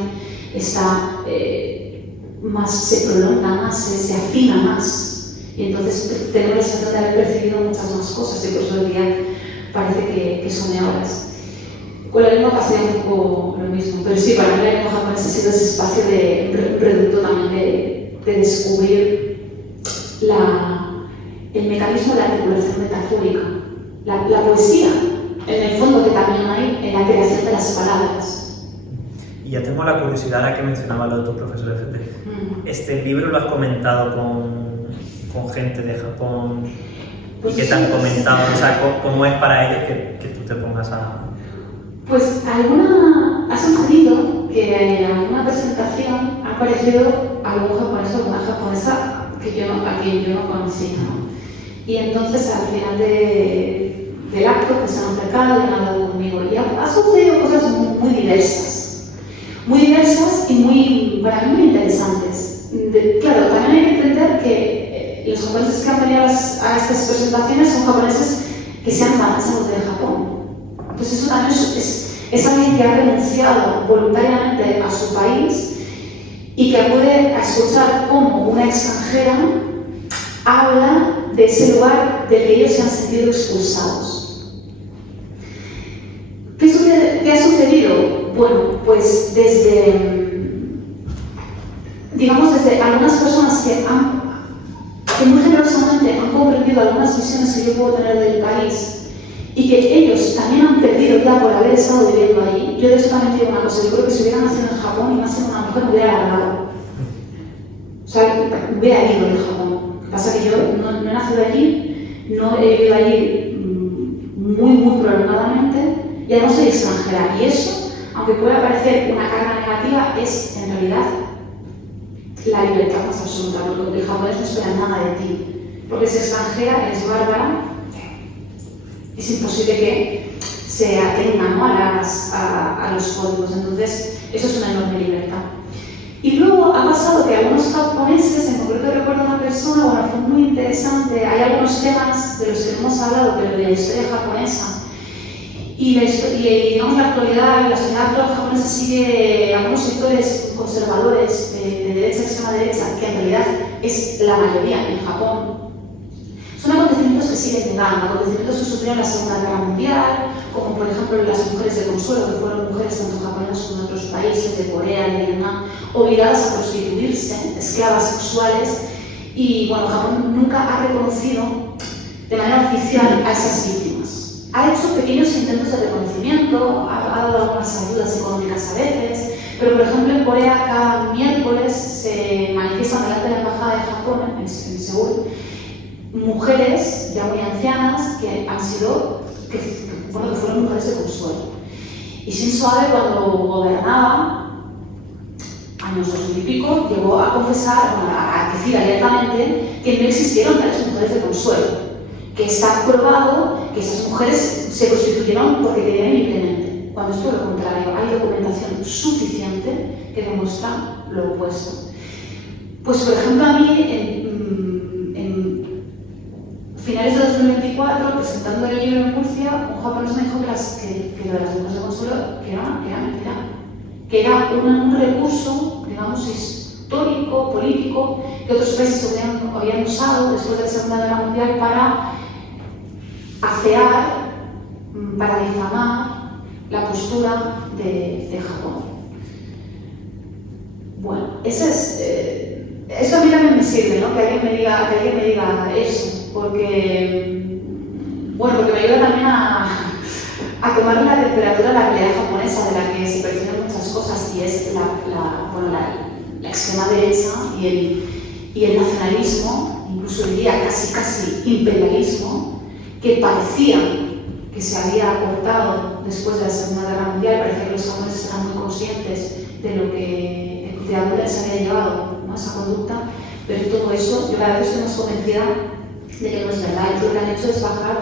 está se prolonga más, se afina más, y entonces tenemos la sensación de haber percibido muchas más cosas, y por eso el día parece que son de horas. Con la lengua pasa un poco lo mismo, pero sí, para mí la lengua japonesa ha sido ese espacio de reducto también de descubrir el mecanismo de articulación metafórica la poesía, en el fondo que también hay en la creación de las palabras. Y ya tengo la curiosidad, ahora que mencionaba lo de tus profesores, ¿este libro lo has comentado con gente de Japón? Pues ¿Y qué te han comentado? O sea, ¿cómo es para ellos que tú te pongas a...? Pues ha sucedido que en alguna presentación ha aparecido algún japonés o alguna japonesa a quien yo no conocía, ¿no? Y entonces al final del acto pues se han acercado y han hablado conmigo. Y ha sucedido cosas muy diversas y para mí muy interesantes. Claro, también hay que entender que los japoneses que han venido a estas presentaciones son japoneses que se han marchado de Japón. Entonces eso también es alguien que ha renunciado voluntariamente a su país y que acude a escuchar cómo una extranjera habla de ese lugar del que ellos se han sentido expulsados. ¿Qué ha sucedido? Bueno, pues desde algunas personas que muy generosamente han comprendido algunas visiones que yo puedo tener del país y que ellos también han perdido ya por haber estado viviendo allí. Yo de eso también digo una cosa, yo creo que si hubiera nacido en Japón y más siendo una mujer me hubiera alarmado. O sea, hubiera ido de Japón. Lo que pasa es que yo no he nacido allí, no he vivido allí muy prolongadamente y además soy extranjera. Y eso, aunque pueda parecer una carga negativa, es en realidad la libertad más absoluta, porque el japonés no espera nada de ti. Porque es extranjera, eres bárbara, es imposible que se atenga, ¿no?, a los códigos. Entonces, eso es una enorme libertad. Y luego ha pasado que algunos japoneses, en concreto recuerdo a una persona, bueno, fue muy interesante, hay algunos temas de los que hemos hablado, pero de la historia japonesa. Y digamos, la actualidad, la sociedad actual japonesa sigue algunos sectores conservadores de derecha, extrema derecha, que en realidad es la mayoría en Japón. Son acontecimientos que siguen llegando, acontecimientos que sucedieron en la Segunda Guerra Mundial, como por ejemplo las mujeres de Consuelo, que fueron mujeres tanto japonesas como de otros países, de Corea, de Vietnam, obligadas a prostituirse, esclavas sexuales, y bueno, Japón nunca ha reconocido de manera oficial a esas víctimas. Ha hecho pequeños intentos de reconocimiento, ha dado algunas ayudas económicas a veces, pero por ejemplo en Corea cada miércoles se manifiestan delante de la Embajada de Japón en Seúl mujeres ya muy ancianas que fueron mujeres de Consuelo. Y Shinzo Abe, cuando gobernaba, años 2000 y pico, llegó a confesar, a decir abiertamente que no existieron tales mujeres de Consuelo, que está probado que esas mujeres se prostituyeron porque querían libremente, cuando es todo lo contrario. Hay documentación suficiente que demuestra lo opuesto. Pues por ejemplo, a mí en finales de 2024, presentando el libro en Murcia, un japonés me dijo que lo de las mujeres de Consuelo que era un recurso, digamos, histórico, político, que otros países habían usado después de la Segunda Guerra Mundial para afear, para difamar la postura de Japón. Bueno, eso a mí también me sirve, ¿no? Que alguien me diga eso, porque me ayuda también a tomar la temperatura de la realidad japonesa, de la que se perciben muchas cosas, y es la extrema derecha y el nacionalismo, incluso diría casi imperialismo, que parecía que se había acortado después de la Segunda Guerra Mundial. Parecía que los japoneses eran muy conscientes de lo que de dónde les había llevado, ¿no?, esa conducta, pero todo eso yo cada vez estoy más convencida de que no es verdad. Y lo que han hecho es bajar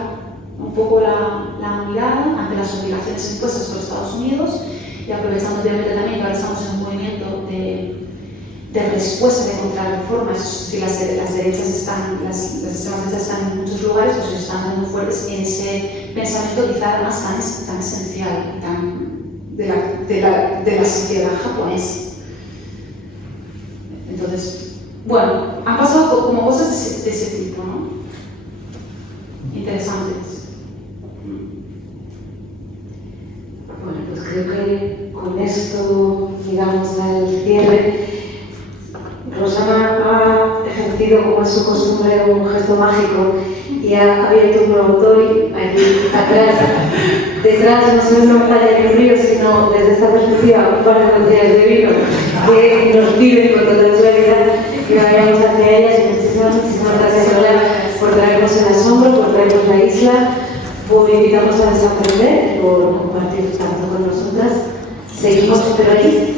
un poco la mirada ante las obligaciones impuestas por Estados Unidos, y aprovechando obviamente también que ahora estamos en un movimiento de respuesta, de contrarreforma. Si las extremas derechas están en muchos lugares, pues están dando fuertes en ese pensamiento quizá además tan esencial, de la sociedad japonesa. Entonces, bueno, han pasado como cosas de ese tipo, ¿no? Interesantes. Bueno, pues creo que con esto llegamos al cierre. Rosana ha ejercido transmitido, como es su costumbre, un gesto mágico y ha abierto un nuevo toy aquí atrás. Detrás no solo una montaña de río, sino desde esta perspectiva un par de botellas de vino que nos piden con toda claridad que vayamos hacia ellas. Y muchísimas gracias, Lola, por traernos el asombro, por traernos la isla, por invitarnos a desaprender, por compartir tanto con nosotras. Seguimos por aquí.